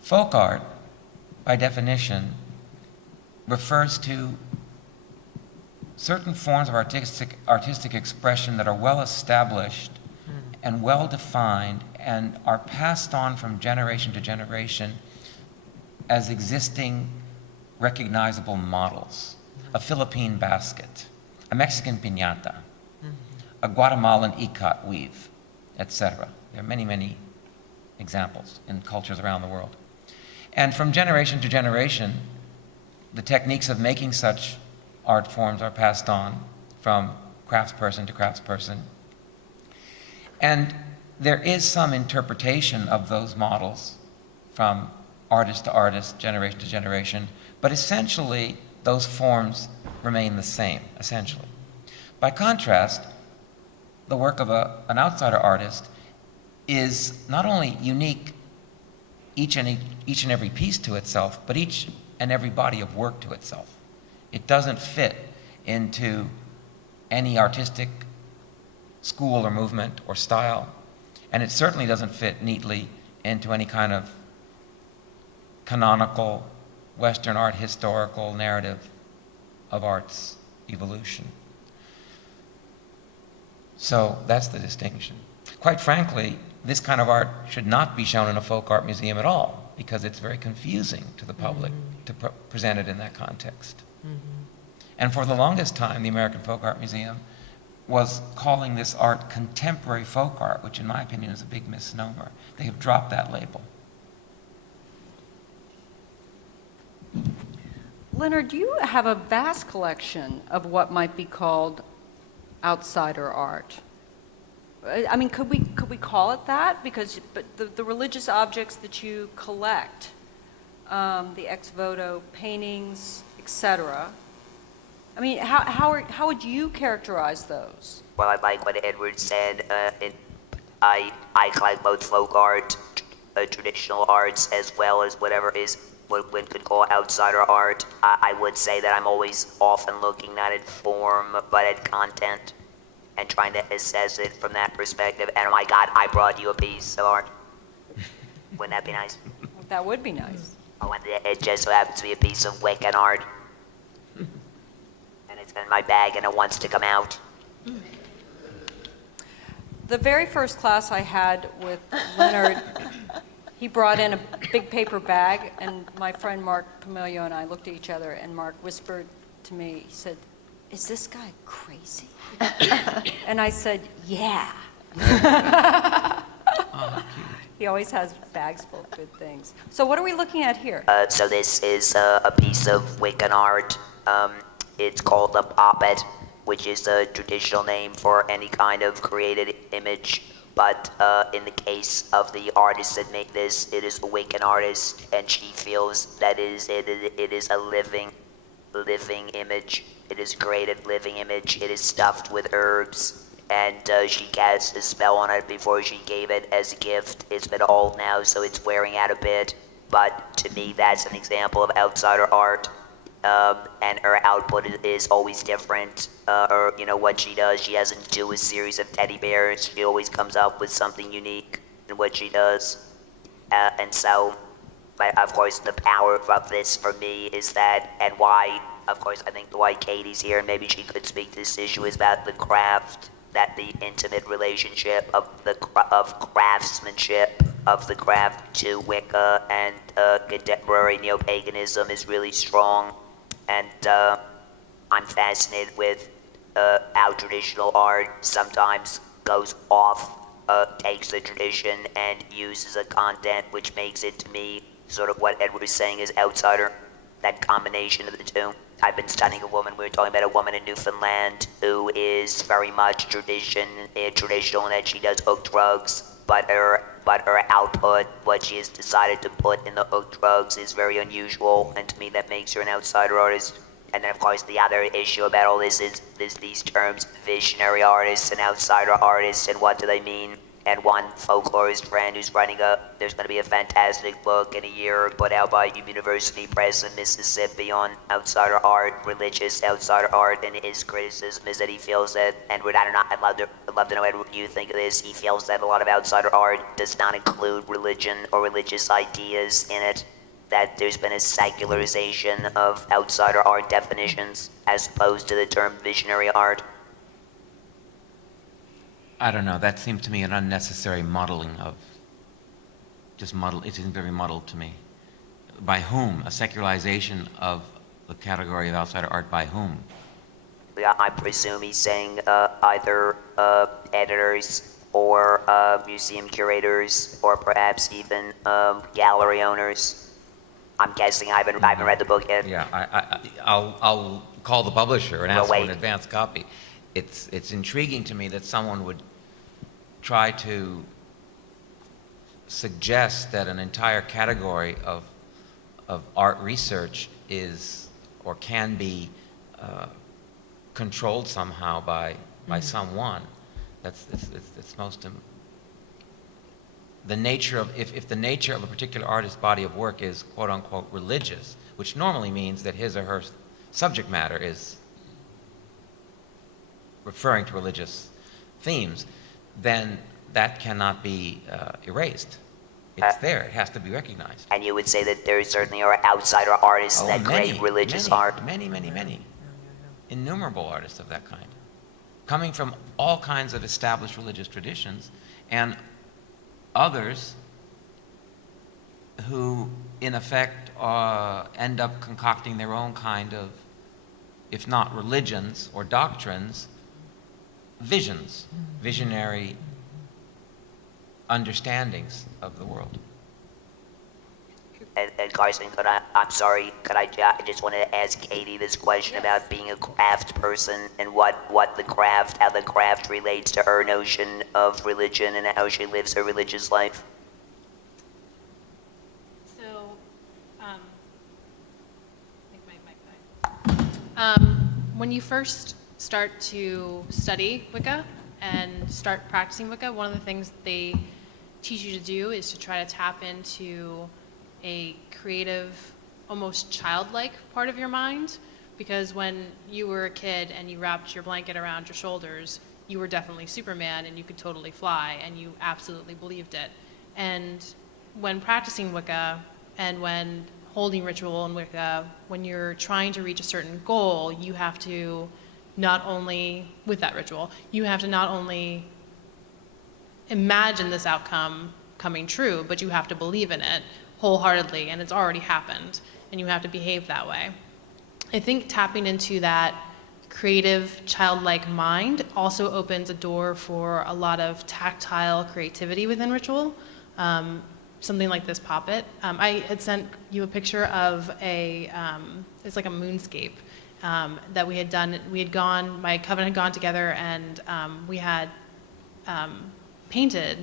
Folk art, by definition, refers to certain forms of artistic expression that are well established and well defined and are passed on from generation to generation as existing recognizable models. A Philippine basket, a Mexican piñata, a Guatemalan ikat weave, etc. There are many, many examples in cultures around the world. And from generation to generation, the techniques of making such art forms are passed on from craftsperson to craftsperson. And there is some interpretation of those models from artist to artist, generation to generation, but essentially those forms remain the same, essentially. By contrast, the work of an outsider artist is not only unique, each and every piece to itself, but each and every body of work to itself. It doesn't fit into any artistic school or movement or style, and it certainly doesn't fit neatly into any kind of canonical Western art historical narrative of art's evolution. So that's the distinction. Quite frankly, this kind of art should not be shown in a folk art museum at all, because it's very confusing to the public to present it in that context. And for the longest time, the American Folk Art Museum was calling this art contemporary folk art, which in my opinion is a big misnomer. They have dropped that label. Leonard, you have a vast collection of what might be called outsider art. I mean, could we call it that? Because the religious objects that you collect, the ex voto paintings, etc. I mean, how would you characterize those? Well, I like what Edward said. I collect both folk art, traditional arts, as well as whatever is what one could call outsider art. I would say that I'm always often looking not at form, but at content, and trying to assess it from that perspective. And oh my God, I brought you a piece of art. Wouldn't that be nice? That would be nice. Oh, and it just so happens to be a piece of Wiccan art. And it's in my bag and it wants to come out. The very first class I had with Leonard, he brought in a big paper bag, and my friend Mark Pomilio and I looked at each other, and Mark whispered to me, he said, "Is this guy crazy?" And I said, "Yeah." He always has bags full of good things. So what are we looking at here? So this is a piece of Wiccan art. It's called a poppet, which is a traditional name for any kind of created image. But in the case of the artist that made this, it is a Wiccan artist, and she feels that it is a living image. It is a created living image. It is stuffed with herbs, and she cast a spell on it before she gave it as a gift. It's been old now, so it's wearing out a bit. But to me, that's an example of outsider art. And her output is always different. Or, what she does, she doesn't do a series of teddy bears. She always comes up with something unique in what she does. And so, of course, the power of this for me is that, and why, of course, I think why Katie's here, and maybe she could speak to this issue, is about the craft, that the intimate relationship of craftsmanship, of the craft to Wicca and contemporary neo-paganism is really strong. And I'm fascinated with how traditional art sometimes goes off, takes the tradition and uses a content which makes it, to me, sort of what Edward was saying is outsider, that combination of the two. I've been studying a woman, we were talking about a woman in Newfoundland who is very much traditional in that she does hooked drugs, but her output, what she has decided to put in the hooked drugs, is very unusual, and to me that makes her an outsider artist. And then of course the other issue about all this is these terms, visionary artists and outsider artists, and what do they mean? And one folklorist friend who's writing there's going to be a fantastic book in a year put out by University Press in Mississippi on outsider art, religious outsider art, and his criticism is that he feels that, Edward, I don't know, I'd love to know, Edward, what you think of this. He feels that a lot of outsider art does not include religion or religious ideas in it, that there's been a secularization of outsider art definitions as opposed to the term visionary art. I don't know, that seems to me an unnecessary muddling of, it seems very muddled to me. By whom? A secularization of the category of outsider art by whom? Yeah, I presume he's saying either editors or museum curators or perhaps even gallery owners. I'm guessing, I haven't read the book yet. Yeah, I'll call the publisher and ask for an wait. advance copy. It's intriguing to me that someone would try to suggest that an entire category of art research is or can be controlled somehow by someone. It's most the nature of, if the nature of a particular artist's body of work is quote unquote religious, which normally means that his or her subject matter is referring to religious themes, then that cannot be erased. It's there, it has to be recognized. And you would say that there certainly are outsider artists that create many, religious many, art? many. Innumerable artists of that kind, coming from all kinds of established religious traditions, and others who, in effect, end up concocting their own kind of, if not religions or doctrines, visions, visionary understandings of the world. And Carson, I'm sorry, I just wanted to ask Katie this question about being a craft person and how the craft relates to her notion of religion and how she lives her religious life. So, when you first start to study Wicca and start practicing Wicca, one of the things they teach you to do is to try to tap into a creative, almost childlike part of your mind, because when you were a kid and you wrapped your blanket around your shoulders, you were definitely Superman and you could totally fly and you absolutely believed it. And when practicing Wicca and when holding ritual in Wicca, when you're trying to reach a certain goal, you have to not only, with that ritual, you have to not only imagine this outcome coming true, but you have to believe in it wholeheartedly, and it's already happened, and you have to behave that way. I think tapping into that creative, childlike mind also opens a door for a lot of tactile creativity within ritual. Something like this poppet. I had sent you a picture of it's like a moonscape that we had done. My coven had gone together, and we had painted.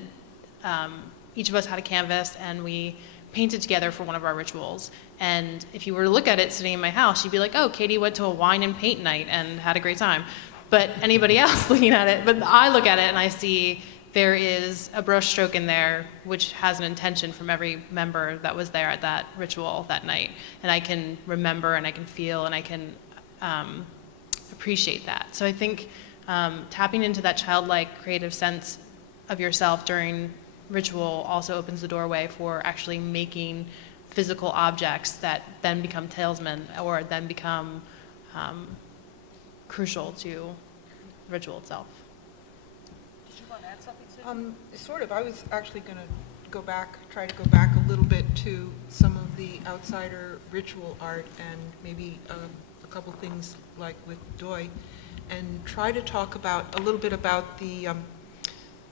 Each of us had a canvas, and we painted together for one of our rituals. And if you were to look at it sitting in my house, you'd be like, oh, Katie went to a wine and paint night and had a great time. But anybody else looking at it, but I look at it and I see there is a brush stroke in there which has an intention from every member that was there at that ritual that night. And I can remember and I can feel and I can appreciate that. So I think tapping into that childlike creative sense of yourself during ritual also opens the doorway for actually making physical objects that then become talisman or then become crucial to ritual itself. Did you want to add something, Sue? Sort of. I was actually going to try to go back a little bit to some of the outsider ritual art and maybe a couple things like with Doi, and try to talk a little bit about the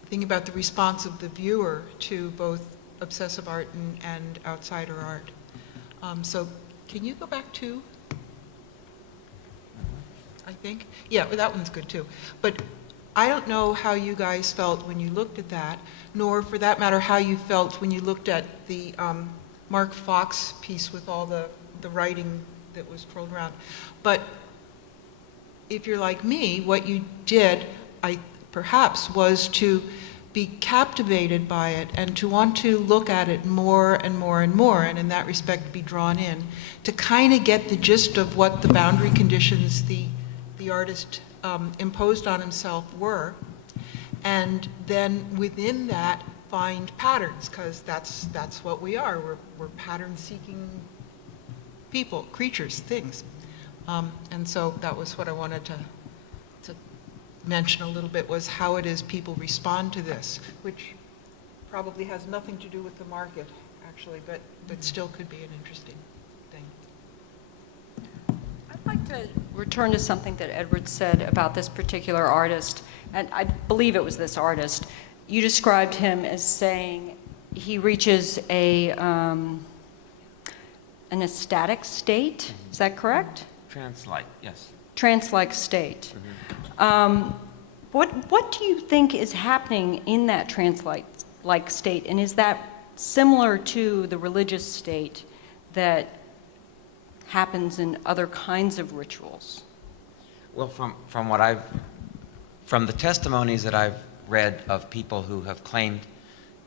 thing about the response of the viewer to both obsessive art and outsider art. So can you go back to, I think? Yeah, well, that one's good too. But I don't know how you guys felt when you looked at that, nor for that matter how you felt when you looked at the Mark Fox piece with all the writing that was twirled around. But if you're like me, what you did, perhaps, was to be captivated by it and to want to look at it more and more and more, and in that respect be drawn in, to kind of get the gist of what the boundary conditions the artist imposed on himself were, and then within that find patterns, because that's what we are. We're pattern-seeking people, creatures, things. And so that was what I wanted to mention a little bit, was how it is people respond to this, which probably has nothing to do with the market, actually, but still could be an interesting thing. I'd like to return to something that Edward said about this particular artist, and I believe it was this artist. You described him as saying he reaches an ecstatic state. Is that correct? Trance-like, yes. Trance-like state. What do you think is happening in that trance-like state, and is that similar to the religious state that happens in other kinds of rituals? Well, from the testimonies that I've read of people who have claimed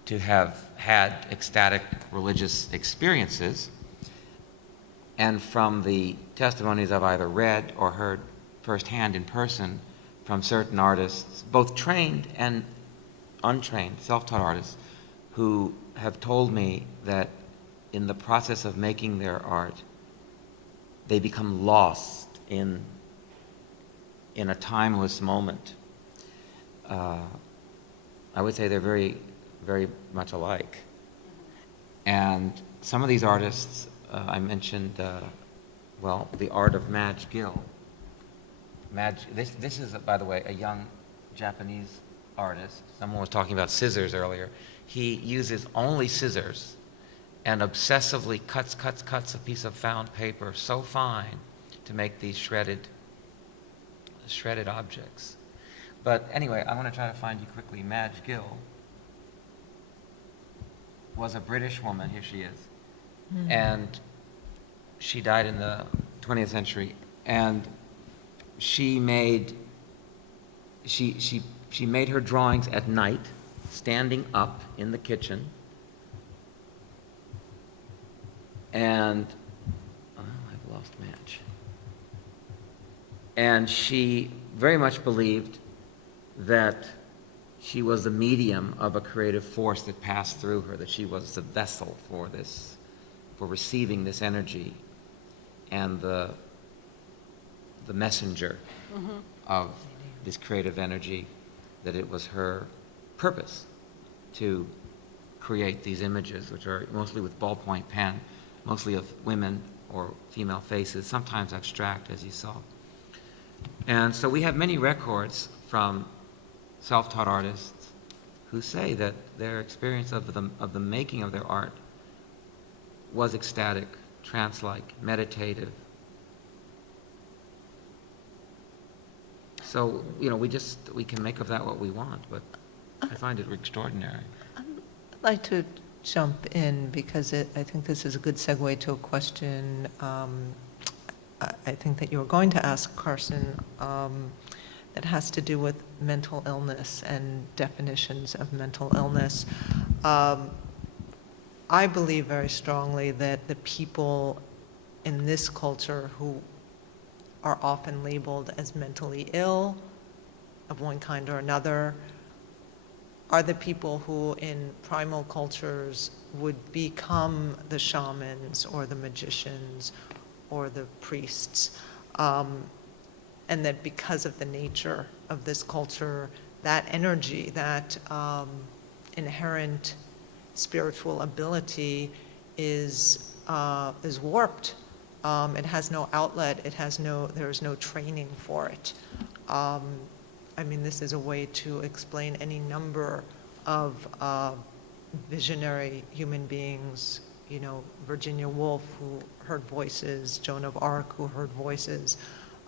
to have had ecstatic religious experiences, and from the testimonies I've either read or heard firsthand in person from certain artists, both trained and untrained, self-taught artists, who have told me that in the process of making their art, they become lost in a timeless moment. I would say they're very, very much alike. And some of these artists, I mentioned, well, the art of Madge Gill. This is, by the way, a young Japanese artist. Someone was talking about scissors earlier. He uses only scissors and obsessively cuts a piece of found paper so fine to make these shredded objects. But anyway, I want to try to find you quickly. Madge Gill was a British woman. Here she is. And she died in the 20th century. And she made her drawings at night, standing up in the kitchen. And I've lost Madge. And she very much believed that she was the medium of a creative force that passed through her, that she was the vessel for this, for receiving this energy, and the messenger of this creative energy, that it was her purpose to create these images, which are mostly with ballpoint pen, mostly of women or female faces, sometimes abstract, as you saw. And so we have many records from self-taught artists who say that their experience of the making of their art was ecstatic, trance-like, meditative. So, you know, we can make of that what we want, but I find it extraordinary. I'd like to jump in because I think this is a good segue to a question I think that you were going to ask, Carson, that has to do with mental illness and definitions of mental illness. I believe very strongly that the people in this culture who are often labeled as mentally ill of one kind or another are the people who in primal cultures would become the shamans or the magicians or the priests. And that because of the nature of this culture, that energy, that inherent spiritual ability is warped. It has no outlet. There's no training for it. I mean, this is a way to explain any number of visionary human beings. You know, Virginia Woolf, who heard voices, Joan of Arc, who heard voices.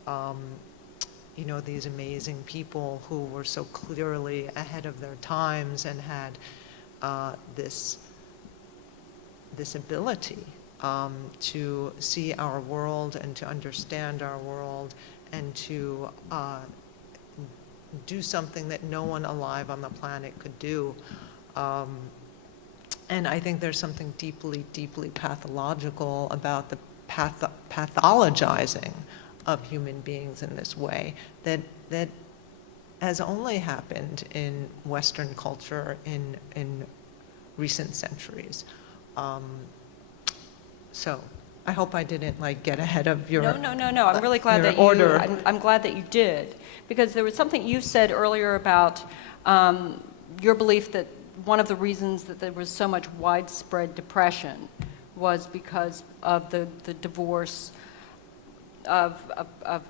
You know, these amazing people who were so clearly ahead of their times and had this ability to see our world and to understand our world and to do something that no one alive on the planet could do. And I think there's something deeply, deeply pathological about the pathologizing of human beings in this way that has only happened in Western culture in recent centuries. So I hope I didn't get ahead of your No. I'm really glad that order. I'm glad that you did, because there was something you said earlier about your belief that one of the reasons that there was so much widespread depression was because of the divorce of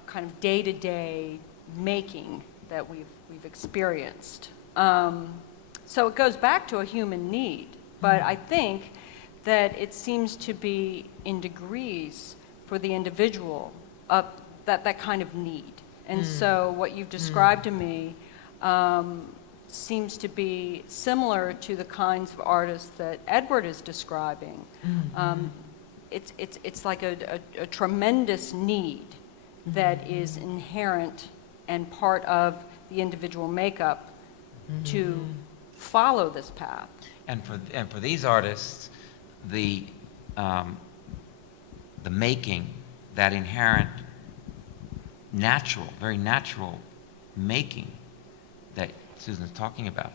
kind of day-to-day making that we've experienced. So it goes back to a human need, but I think that it seems to be in degrees for the individual that kind of need. And so what you've described to me seems to be similar to the kinds of artists that Edward is describing. It's like a tremendous need that is inherent and part of the individual makeup to follow this path. And for these artists, the making, that inherent, natural, very natural making that Susan's talking about,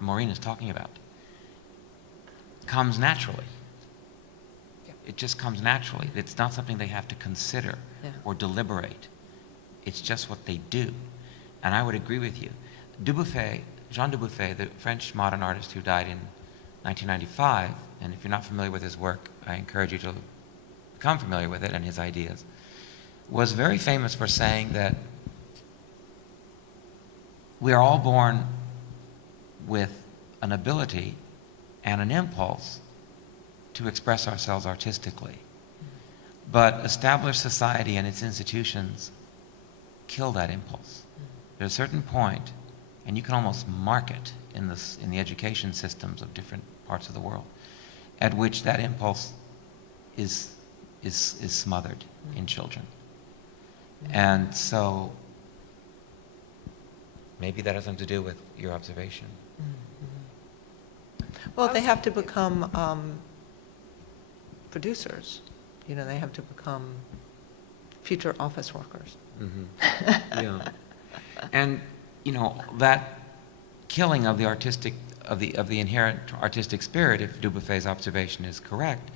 Maureen is talking about, comes naturally. It just comes naturally. It's not something they have to consider or deliberate. It's just what they do. And I would agree with you. Dubuffet, Jean Dubuffet, the French modern artist who died in 1995, and if you're not familiar with his work, I encourage you to become familiar with it and his ideas, was very famous for saying that we are all born with an ability and an impulse to express ourselves artistically. But established society and its institutions kill that impulse. At a certain point, and you can almost mark it in the education systems of different parts of the world, at which that impulse is smothered in children. And so maybe that has something to do with your observation. Well, they have to become producers. You know, they have to become future office workers. Yeah. And, you know, that killing of the artistic, of the inherent artistic spirit, if Dubuffet's observation is correct,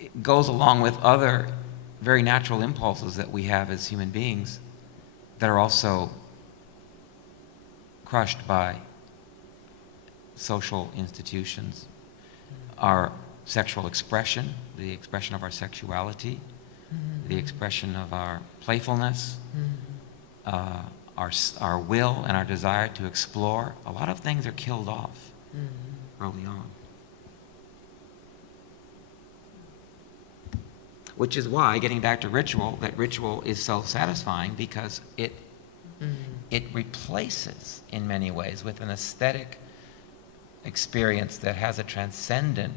it goes along with other very natural impulses that we have as human beings that are also crushed by social institutions. Our sexual expression, the expression of our sexuality, the expression of our playfulness, our will and our desire to explore, a lot of things are killed off early on. Which is why, getting back to ritual, that ritual is so satisfying because it replaces, in many ways, with an aesthetic experience that has a transcendent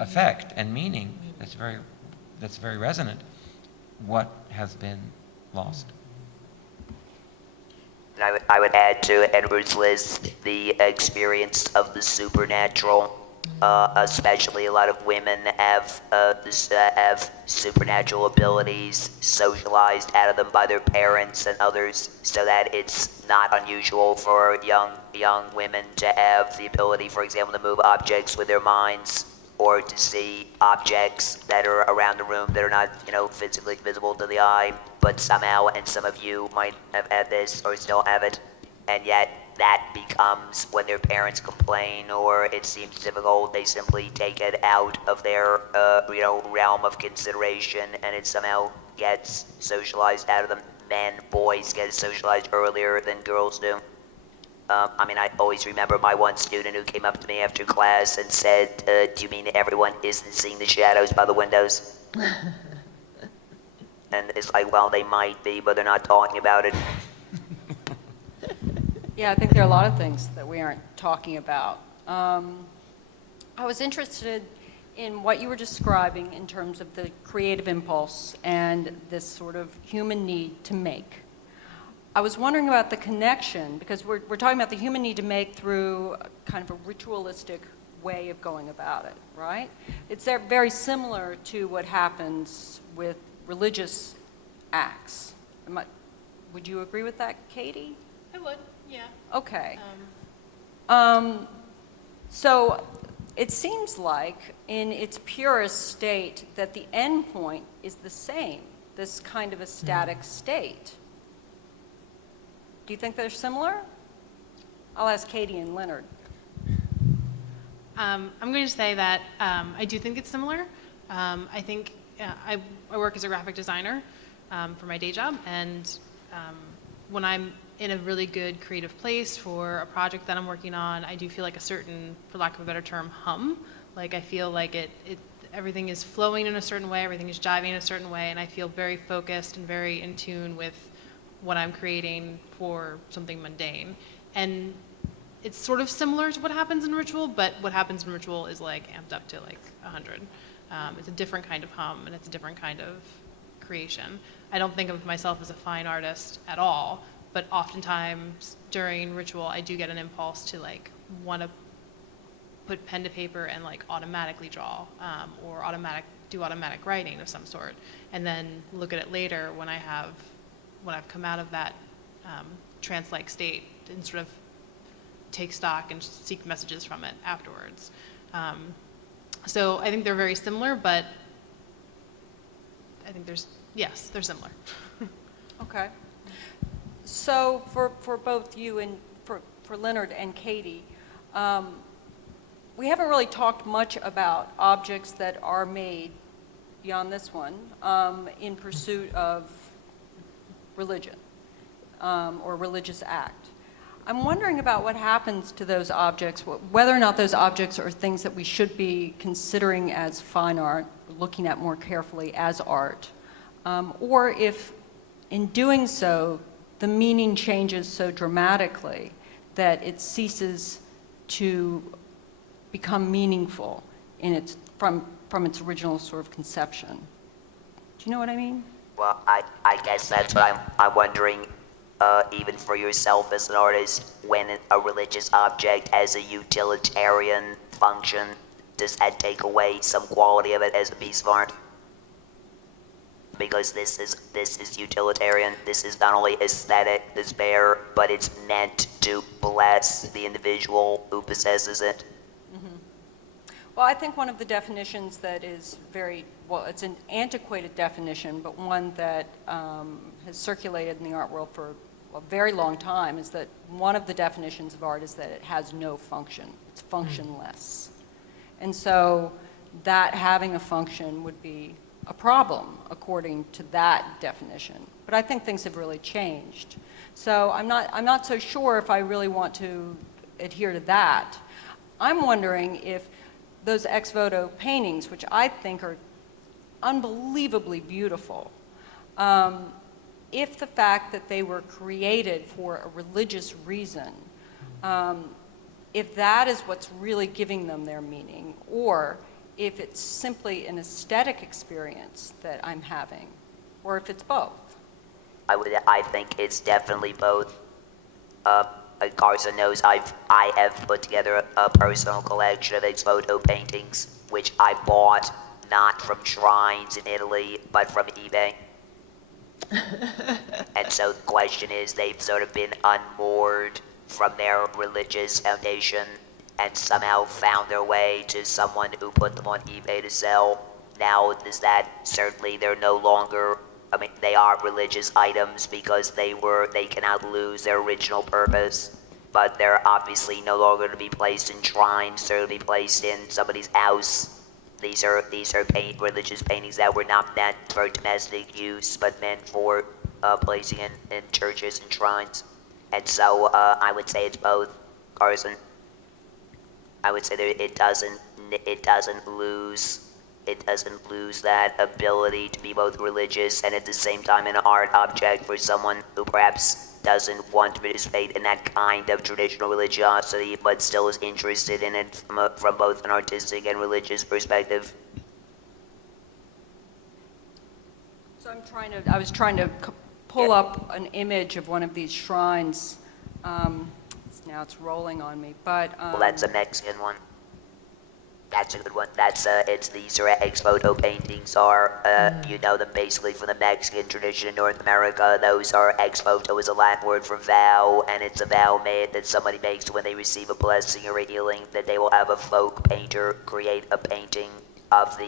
effect and meaning that's very resonant, what has been lost. And I would add to Edward's list the experience of the supernatural. Especially a lot of women have supernatural abilities socialized out of them by their parents and others, so that it's not unusual for young women to have the ability, for example, to move objects with their minds, or to see objects that are around the room that are not, physically visible to the eye, but somehow, and some of you might have had this or still have it, and yet that becomes, when their parents complain or it seems difficult, they simply take it out of their, realm of consideration, and it somehow gets socialized out of them. Boys get socialized earlier than girls do. I always remember my one student who came up to me after class and said, do you mean everyone isn't seeing the shadows by the windows? And it's like, well, they might be, but they're not talking about it. Yeah, I think there are a lot of things that we aren't talking about. I was interested in what you were describing in terms of the creative impulse and this sort of human need to make. I was wondering about the connection, because we're talking about the human need to make through kind of a ritualistic way of going about it, right? It's very similar to what happens with religious acts. Would you agree with that, Katie? I would, yeah. Okay. So it seems like in its purest state that the end point is the same, this kind of a static state. Do you think they're similar? I'll ask Katie and Leonard. I'm going to say that I do think it's similar. I think I work as a graphic designer for my day job, and when I'm in a really good creative place for a project that I'm working on, I do feel like a certain, for lack of a better term, hum. Like I feel like everything is flowing in a certain way, everything is jiving in a certain way, and I feel very focused and very in tune with what I'm creating for something mundane. And it's sort of similar to what happens in ritual, but what happens in ritual is like amped up to like 100. It's a different kind of hum, and it's a different kind of creation. I don't think of myself as a fine artist at all, but oftentimes during ritual, I do get an impulse to like want to put pen to paper and like automatically draw, or do automatic writing of some sort, and then look at it later when I've come out of that trance-like state and sort of take stock and seek messages from it afterwards. So I think they're very similar, but I think yes, they're similar. Okay. So for both you and for Leonard and Katie, we haven't really talked much about objects that are made beyond this one in pursuit of religion or religious act. I'm wondering about what happens to those objects, whether or not those objects are things that we should be considering as fine art, looking at more carefully as art, or if in doing so, the meaning changes so dramatically that it ceases to become meaningful from its original sort of conception. Do you know what I mean? Well, I guess that's what I'm wondering, even for yourself as an artist, when a religious object has a utilitarian function, does that take away some quality of it as a piece of art? Because this is utilitarian. This is not only aesthetic, despair, but it's meant to bless the individual who possesses it. Well, I think one of the definitions that is it's an antiquated definition, but one that has circulated in the art world for a very long time, is that one of the definitions of art is that it has no function. It's functionless. And so that having a function would be a problem, according to that definition. But I think things have really changed. So I'm not so sure if I really want to adhere to that. I'm wondering if those ex voto paintings, which I think are unbelievably beautiful, if the fact that they were created for a religious reason, if that is what's really giving them their meaning, or if it's simply an aesthetic experience that I'm having, or if it's both. I think it's definitely both. Carson knows I have put together a personal collection of ex-voto paintings, which I bought not from shrines in Italy, but from eBay. And so the question is, they've sort of been unmoored from their religious foundation and somehow found their way to someone who put them on eBay to sell. Now, is that certainly they're no longer, I mean, they are religious items because they cannot lose their original purpose, but they're obviously no longer to be placed in shrines, they're to be placed in somebody's house. These are religious paintings that were not meant for domestic use, but meant for placing in churches and shrines. And so I would say it's both, Carson. I would say that it doesn't lose that ability to be both religious and at the same time an art object for someone who perhaps doesn't want to participate in that kind of traditional religiosity, but still is interested in it from both an artistic and religious perspective. So I was trying to pull up an image of one of these shrines. Now it's rolling on me, but Well, that's a Mexican one. That's a good one. These are ex-voto paintings you know them basically from the Mexican tradition in North America. Those are ex-voto is a Latin word for vow, and it's a vow made that somebody makes when they receive a blessing or a healing, that they will have a folk painter create a painting of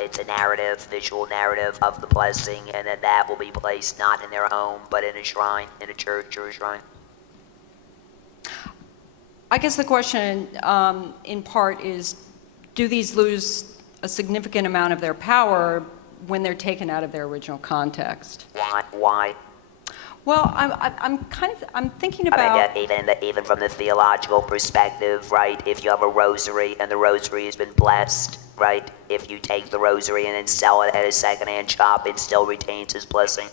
it's a narrative, visual narrative of the blessing, and then that will be placed not in their home, but in a shrine, in a church or a shrine. I guess the question in part is, do these lose a significant amount of their power when they're taken out of their original context? Why? Well, I'm thinking about. I mean, even from the theological perspective, right? If you have a rosary and the rosary has been blessed, right? If you take the rosary and then sell it at a secondhand shop, it still retains his blessing.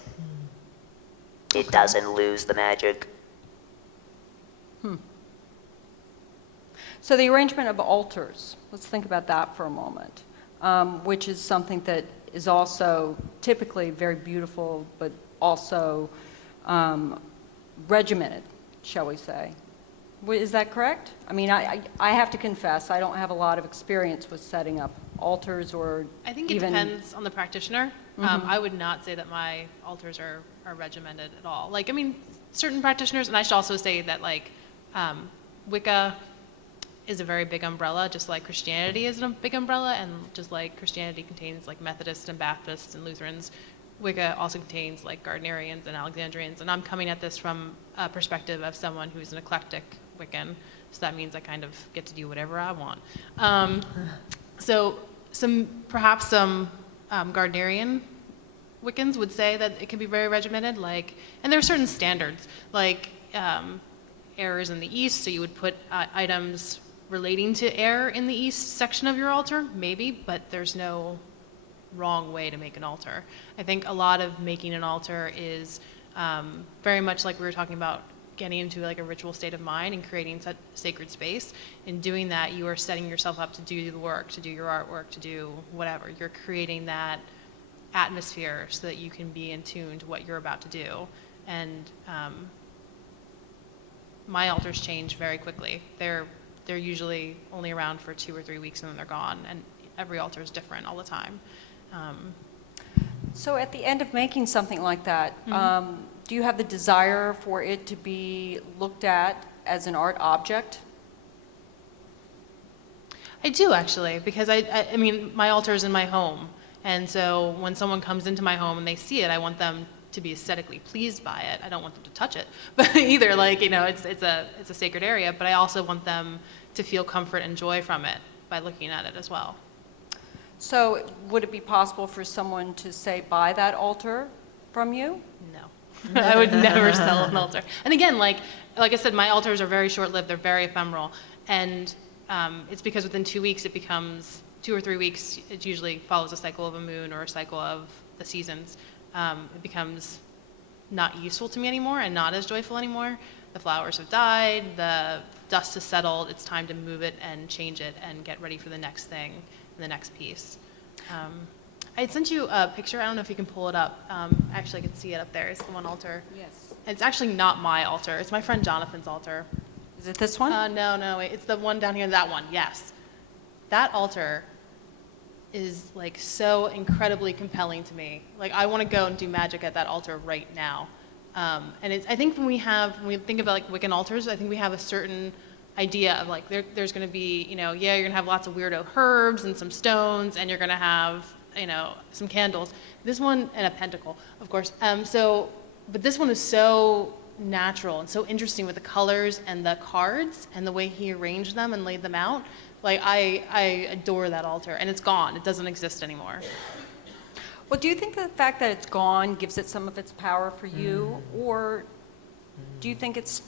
It doesn't lose the magic. So the arrangement of altars, let's think about that for a moment, which is something that is also typically very beautiful, but also regimented, shall we say. Is that correct? I mean, I have to confess, I don't have a lot of experience with setting up altars or I think it even. depends on the practitioner. I would not say that my altars are regimented at all. Like, I mean, certain practitioners, and I should also say that, like, Wicca is a very big umbrella, just like Christianity is a big umbrella, and just like Christianity contains, like, Methodists and Baptists and Lutherans, Wicca also contains, like, Gardnerians and Alexandrians, and I'm coming at this from a perspective of someone who's an eclectic Wiccan, so that means I kind of get to do whatever I want. So perhaps some Gardnerian Wiccans would say that it can be very regimented, like, and there are certain standards, like air is in the east, so you would put items relating to air in the east section of your altar, maybe, but there's no wrong way to make an altar. I think a lot of making an altar is very much like we were talking about, getting into like a ritual state of mind and creating such sacred space. In doing that, you are setting yourself up to do the work, to do your artwork, to do whatever. You're creating that atmosphere so that you can be in tune to what you're about to do. And my altars change very quickly. They're usually only around for 2 or 3 weeks and then they're gone. And every altar is different all the time. So at the end of making something like that, do you have the desire for it to be looked at as an art object? I do, actually, because I mean, my altar is in my home. And so when someone comes into my home and they see it, I want them to be aesthetically pleased by it. I don't want them to touch it, but either, like, you know, it's a sacred area, but I also want them to feel comfort and joy from it by looking at it as well. So would it be possible for someone to say, buy that altar from you? No. I would never sell an altar. And again, like I said, my altars are very short-lived. They're very ephemeral. And it's because within 2 weeks, it becomes 2 or 3 weeks. It usually follows a cycle of a moon or a cycle of the seasons. It becomes not useful to me anymore and not as joyful anymore. The flowers have died. The dust has settled. It's time to move it and change it and get ready for the next thing and the next piece. I had sent you a picture. I don't know if you can pull it up. Actually, I can see it up there. It's the one altar. Yes. It's actually not my altar. It's my friend Jonathan's altar. Is it this one? No, wait. It's the one down here, that one, yes. That altar is, like, so incredibly compelling to me. Like, I want to go and do magic at that altar right now. And I think when we think about, like, Wiccan altars, I think we have a certain idea of, like, there's going to be, you know, yeah, you're going to have lots of weirdo herbs and some stones, and you're going to have, you know, some candles. This one, and a pentacle, of course. But this one is so natural and so interesting with the colors and the cards and the way he arranged them and laid them out. Like, I adore that altar, and it's gone. It doesn't exist anymore. Well, do you think that the fact that it's gone gives it some of its power for you, or do you think it's...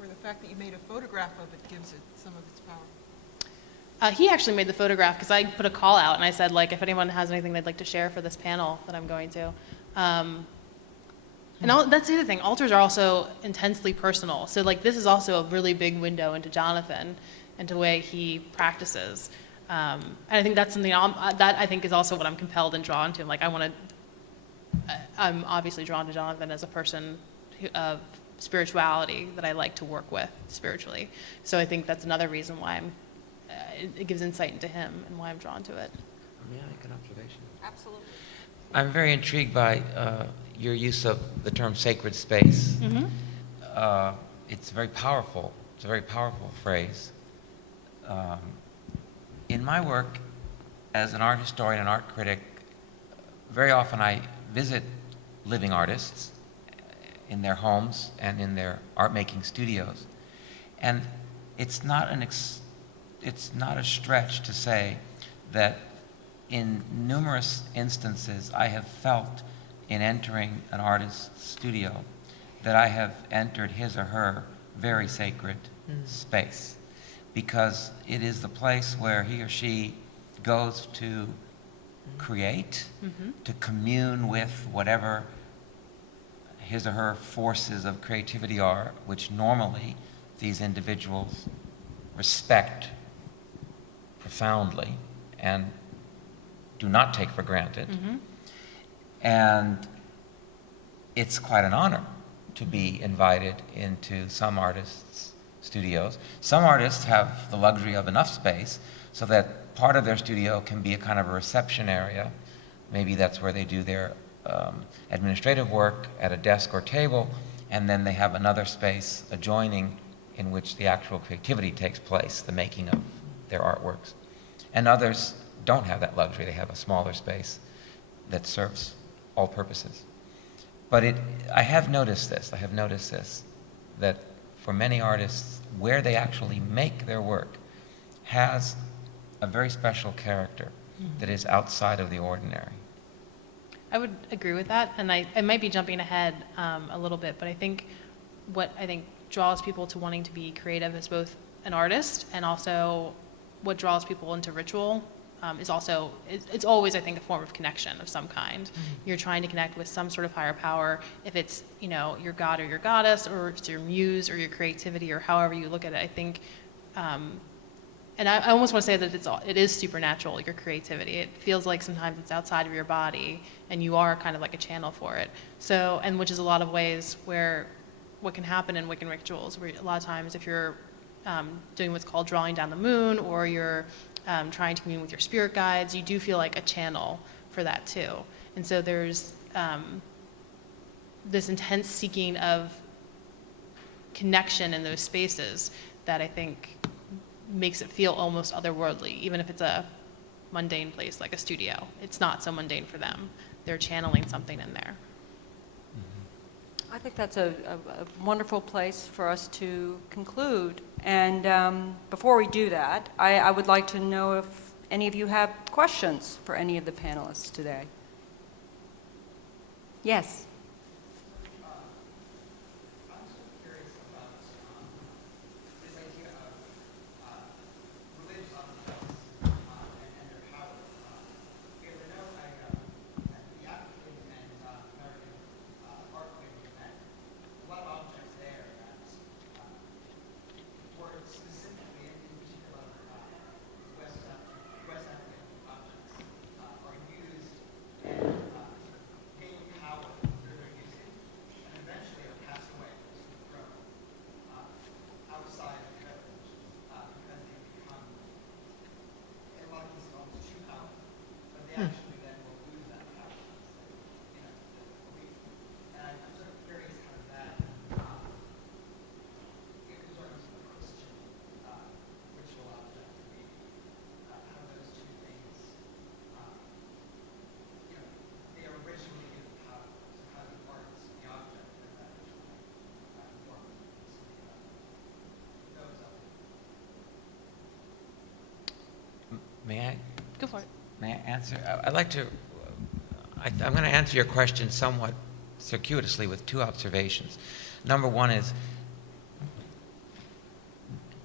Or the fact that you made a photograph of it gives it some of its power. He actually made the photograph because I put a call out and I said, like, if anyone has anything they'd like to share for this panel that I'm going to. That's the other thing. Altars are also intensely personal. So, like, this is also a really big window into Jonathan and to the way he practices. And I think that's something that I think is also what I'm compelled and drawn to. Like, I'm obviously drawn to Jonathan as a person of spirituality that I like to work with spiritually. So I think that's another reason why it gives insight into him and why I'm drawn to it. May I make an observation? Absolutely. I'm very intrigued by your use of the term sacred space. It's very powerful. It's a very powerful phrase. In my work as an art historian and art critic, very often I visit living artists in their homes and in their art-making studios. And it's not a stretch to say that in numerous instances I have felt in entering an artist's studio that I have entered his or her very sacred space, because it is the place where he or she goes to create, to commune with whatever his or her forces of creativity are, which normally these individuals respect profoundly and do not take for granted. And it's quite an honor to be invited into some artists' studios. Some artists have the luxury of enough space so that part of their studio can be a kind of a reception area. Maybe that's where they do their administrative work at a desk or table, and then they have another space adjoining in which the actual creativity takes place, the making of their artworks. And others don't have that luxury. They have a smaller space that serves all purposes. But I have noticed this, that for many artists, where they actually make their work has a very special character that is outside of the ordinary. I would agree with that, and I might be jumping ahead a little bit, but I think what I think draws people to wanting to be creative as both an artist and also what draws people into ritual is also, it's always, I think, a form of connection of some kind. You're trying to connect with some sort of higher power, if it's, you know, your god or your goddess, or it's your muse or your creativity, or however you look at it. I think, and I almost want to say that it is supernatural, your creativity. It feels like sometimes it's outside of your body, and you are kind of like a channel for it. So, and which is a lot of ways where what can happen in Wiccan rituals, where a lot of times if you're doing what's called drawing down the moon, or you're trying to commune with your spirit guides, you do feel like a channel for that too. And so there's this intense seeking of connection in those spaces that I think makes it feel almost otherworldly, even if it's a mundane place like a studio. It's not so mundane for them. They're channeling something in there. I think that's a wonderful place for us to conclude. And before we do that, I would like to know if any of you have questions for any of the panelists today. Yes. May I? Go for it. May I answer? I'd like to, I'm going to answer your question somewhat circuitously with two observations. Number one is,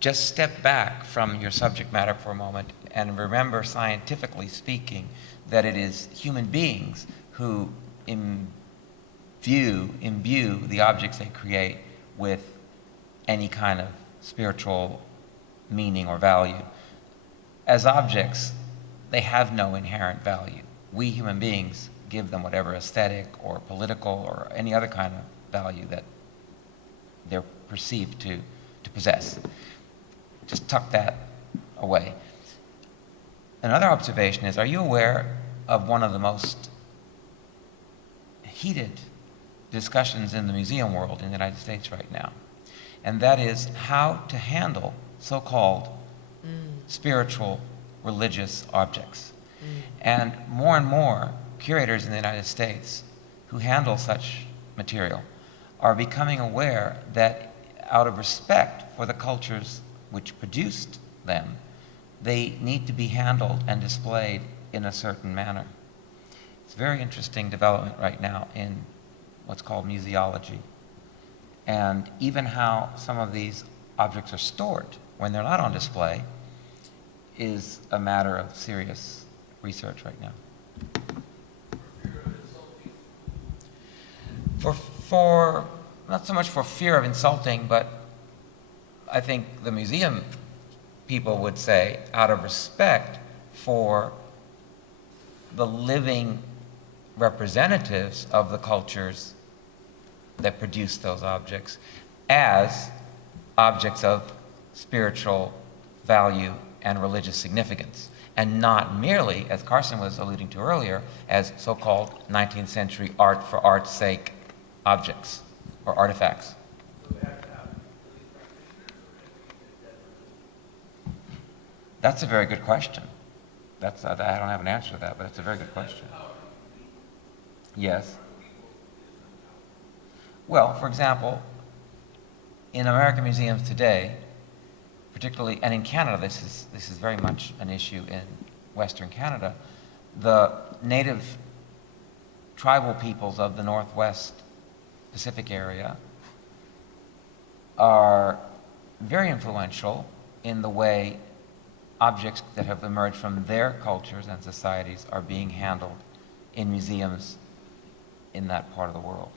just step back from your subject matter for a moment and remember, scientifically speaking, that it is human beings who imbue the objects they create with any kind of spiritual meaning or value. As objects, they have no inherent value. We human beings give them whatever aesthetic or political or any other kind of value that they're perceived to possess. Just tuck that away. Another observation is, are you aware of one of the most heated discussions in the museum world in the United States right now? And that is how to handle so-called spiritual, religious objects. And more curators in the United States who handle such material are becoming aware that out of respect for the cultures which produced them, they need to be handled and displayed in a certain manner. It's a very interesting development right now in what's called museology. And even how some of these objects are stored when they're not on display is a matter of serious research right now. For not so much for fear of insulting, but I think the museum people would say out of respect for the living representatives of the cultures that produce those objects as objects of spiritual value and religious significance, and not merely, as Carson was alluding to earlier, as so-called 19th century art for art's sake objects or artifacts. That's a very good question. I don't have an answer to that, but it's a very good question. Yes. Well, for example, in American museums today, particularly, and in Canada, this is very much an issue in Western Canada, the native tribal peoples of the Northwest Pacific area are very influential in the way objects that have emerged from their cultures and societies are being handled in museums in that part of the world.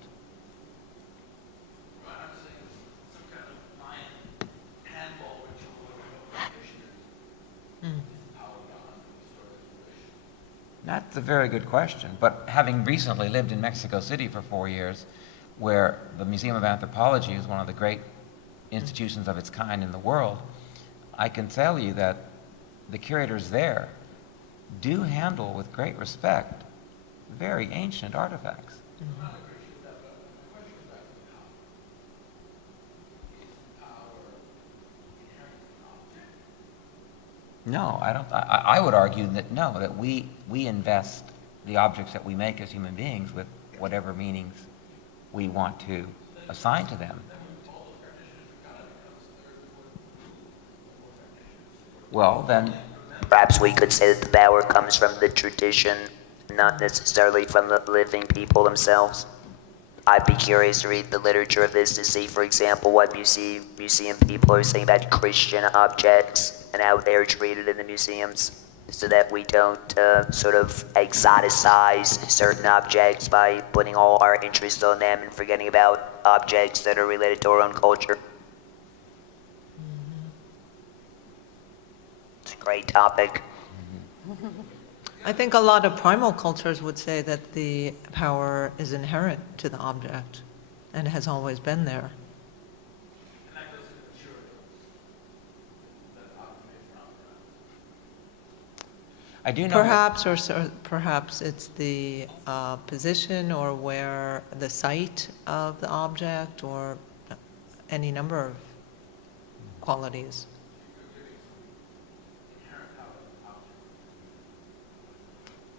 That's a very good question, but having recently lived in Mexico City for 4 years, where the Museum of Anthropology is one of the great institutions of its kind in the world, I can tell you that the curators there do handle with great respect very ancient artifacts. No, I don't. I would argue that no, that we invest the objects that we make as human beings with whatever meanings we want to assign to them. Well, then, Perhaps we could say that the power comes from the tradition, not necessarily from the living people themselves. I'd be curious to read the literature of this to see, for example, what museum people are saying about Christian objects and how they're treated in the museums, so that we don't sort of exoticize certain objects by putting all our interest on them and forgetting about objects that are related to our own culture. It's a great topic. I think a lot of primal cultures would say that the power is inherent to the object and has always been there. I do know. Perhaps, perhaps it's the position or where the site of the object, or any number of qualities.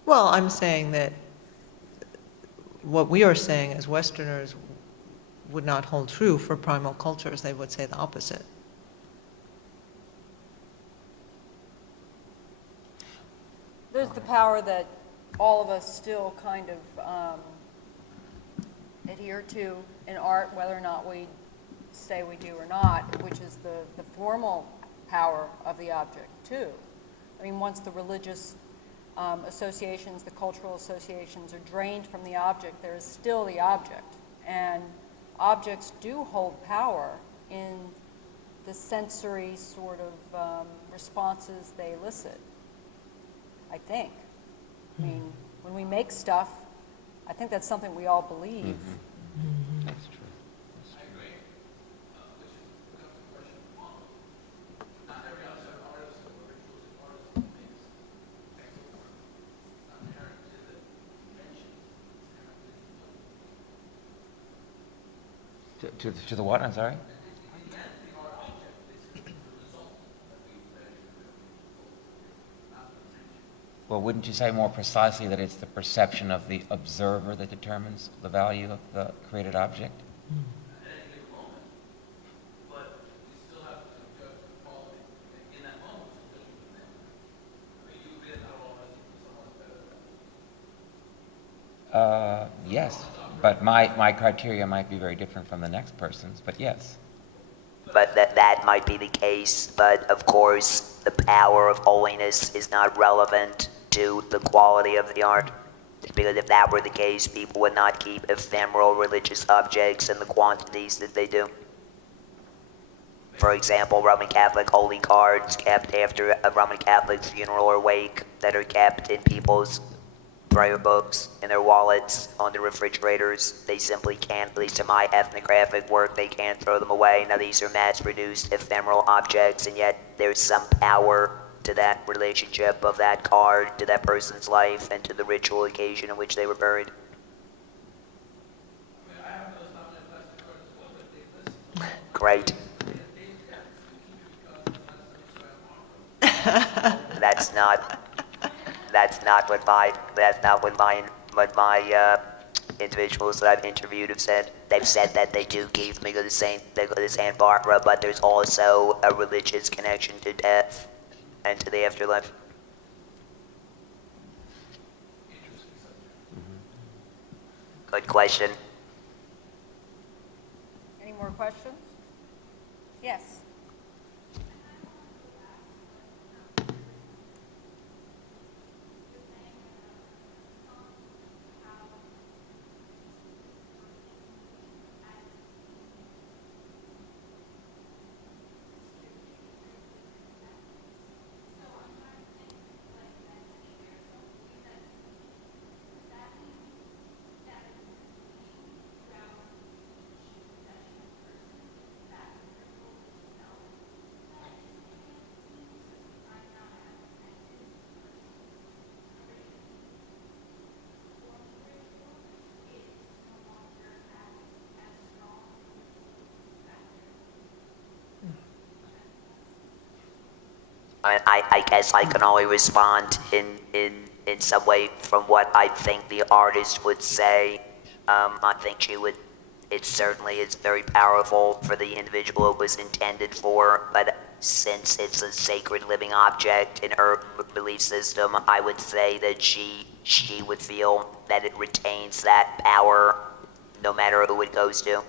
Well, I'm saying that what we are saying as Westerners would not hold true for primal cultures. They would say the opposite. There's the power that all of us still kind of adhere to in art, whether or not we say we do or not, which is the formal power of the object, too. I mean, once the religious associations, the cultural associations are drained from the object, there is still the object. And objects do hold power in the sensory sort of responses they elicit, I think. I mean, when we make stuff, I think that's something we all believe. That's true. To the what? I'm sorry? Well, wouldn't you say more precisely that it's the perception of the observer that determines the value of the created object? Yes, but my criteria might be very different from the next person's, but yes. But that might be the case, but of course, the power of holiness is not relevant to the quality of the art. Because if that were the case, people would not keep ephemeral religious objects in the quantities that they do. For example, Roman Catholic holy cards kept after a Roman Catholic funeral or wake that are kept in people's prayer books in their wallets, on their refrigerators. They simply can't, at least in my ethnographic work, they can't throw them away. Now these are mass-produced ephemeral objects, and yet there's some power to that relationship of that card, to that person's life, and to the ritual occasion in which they were buried. Great. That's not what my individuals that I've interviewed have said. They've said that they do keep them. They go to Saint Barbara, but there's also a religious connection to death and to the afterlife. Good question. Any more questions? Yes. I guess I can only respond in some way from what I think the artist would say. I think she would, it certainly is very powerful for the individual it was intended for, but since it's a sacred living object in her belief system, I would say that she would feel that it retains that power no matter who it goes to.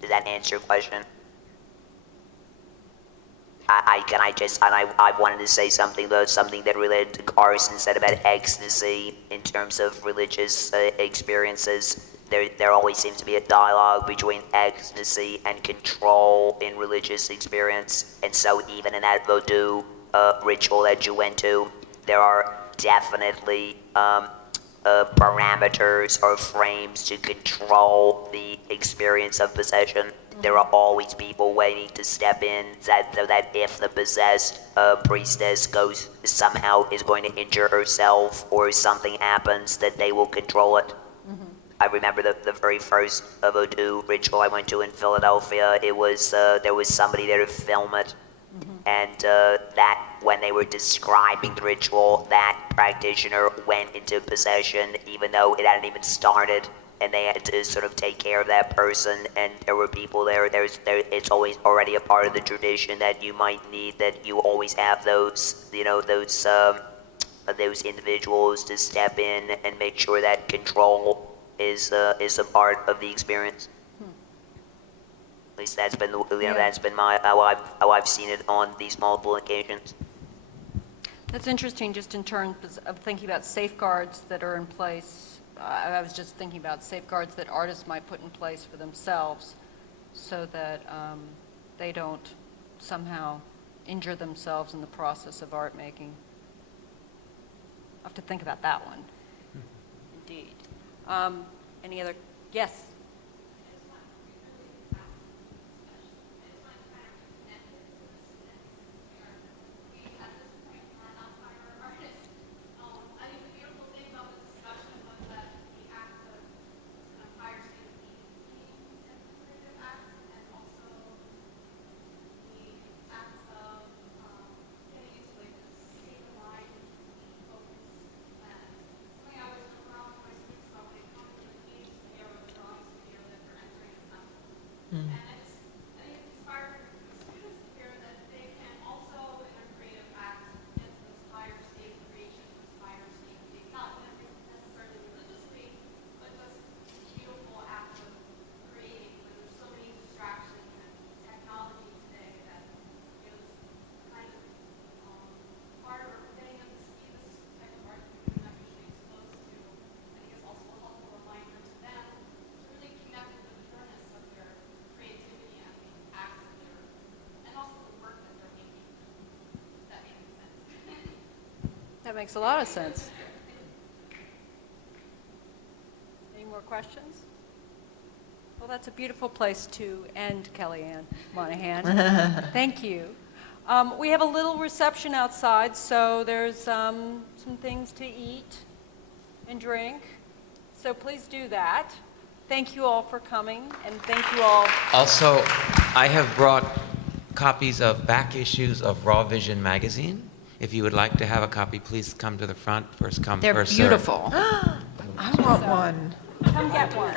Does that answer your question? I wanted to say something though, something that related to Carson said about ecstasy in terms of religious experiences. There always seems to be a dialogue between ecstasy and control in religious experience. And so even in that voodoo ritual that you went to, there are definitely parameters or frames to control the experience of possession. There are always people waiting to step in that if the possessed priestess somehow is going to injure herself or something happens, that they will control it. I remember the very first voodoo ritual I went to in Philadelphia. It was there was somebody there to film it, and that when they were describing the ritual, that practitioner went into possession even though it hadn't even started, and they had to sort of take care of that person. And there were people there. It's always already a part of the tradition that you might need, that you always have those individuals to step in and make sure that control is a part of the experience. At least that's been that's been how I've seen it on these multiple occasions. That's interesting, just in terms of thinking about safeguards that are in place. I was just thinking about safeguards that artists might put in place for themselves so that they don't somehow injure themselves in the process of art making. I'll have to think about that one. Indeed. Any other? Yes. That makes a lot of sense. more questions? Well, that's a beautiful place to end, Kellyanne Monahan. Thank you. We have a little reception outside, so there's some things to eat and drink. So please do that. Thank you all for coming, and thank you all. Also, I have brought copies of back issues of Raw Vision magazine. If you would like to have a copy, please come to the front. First come, They're first served. beautiful. I want one. Come get one.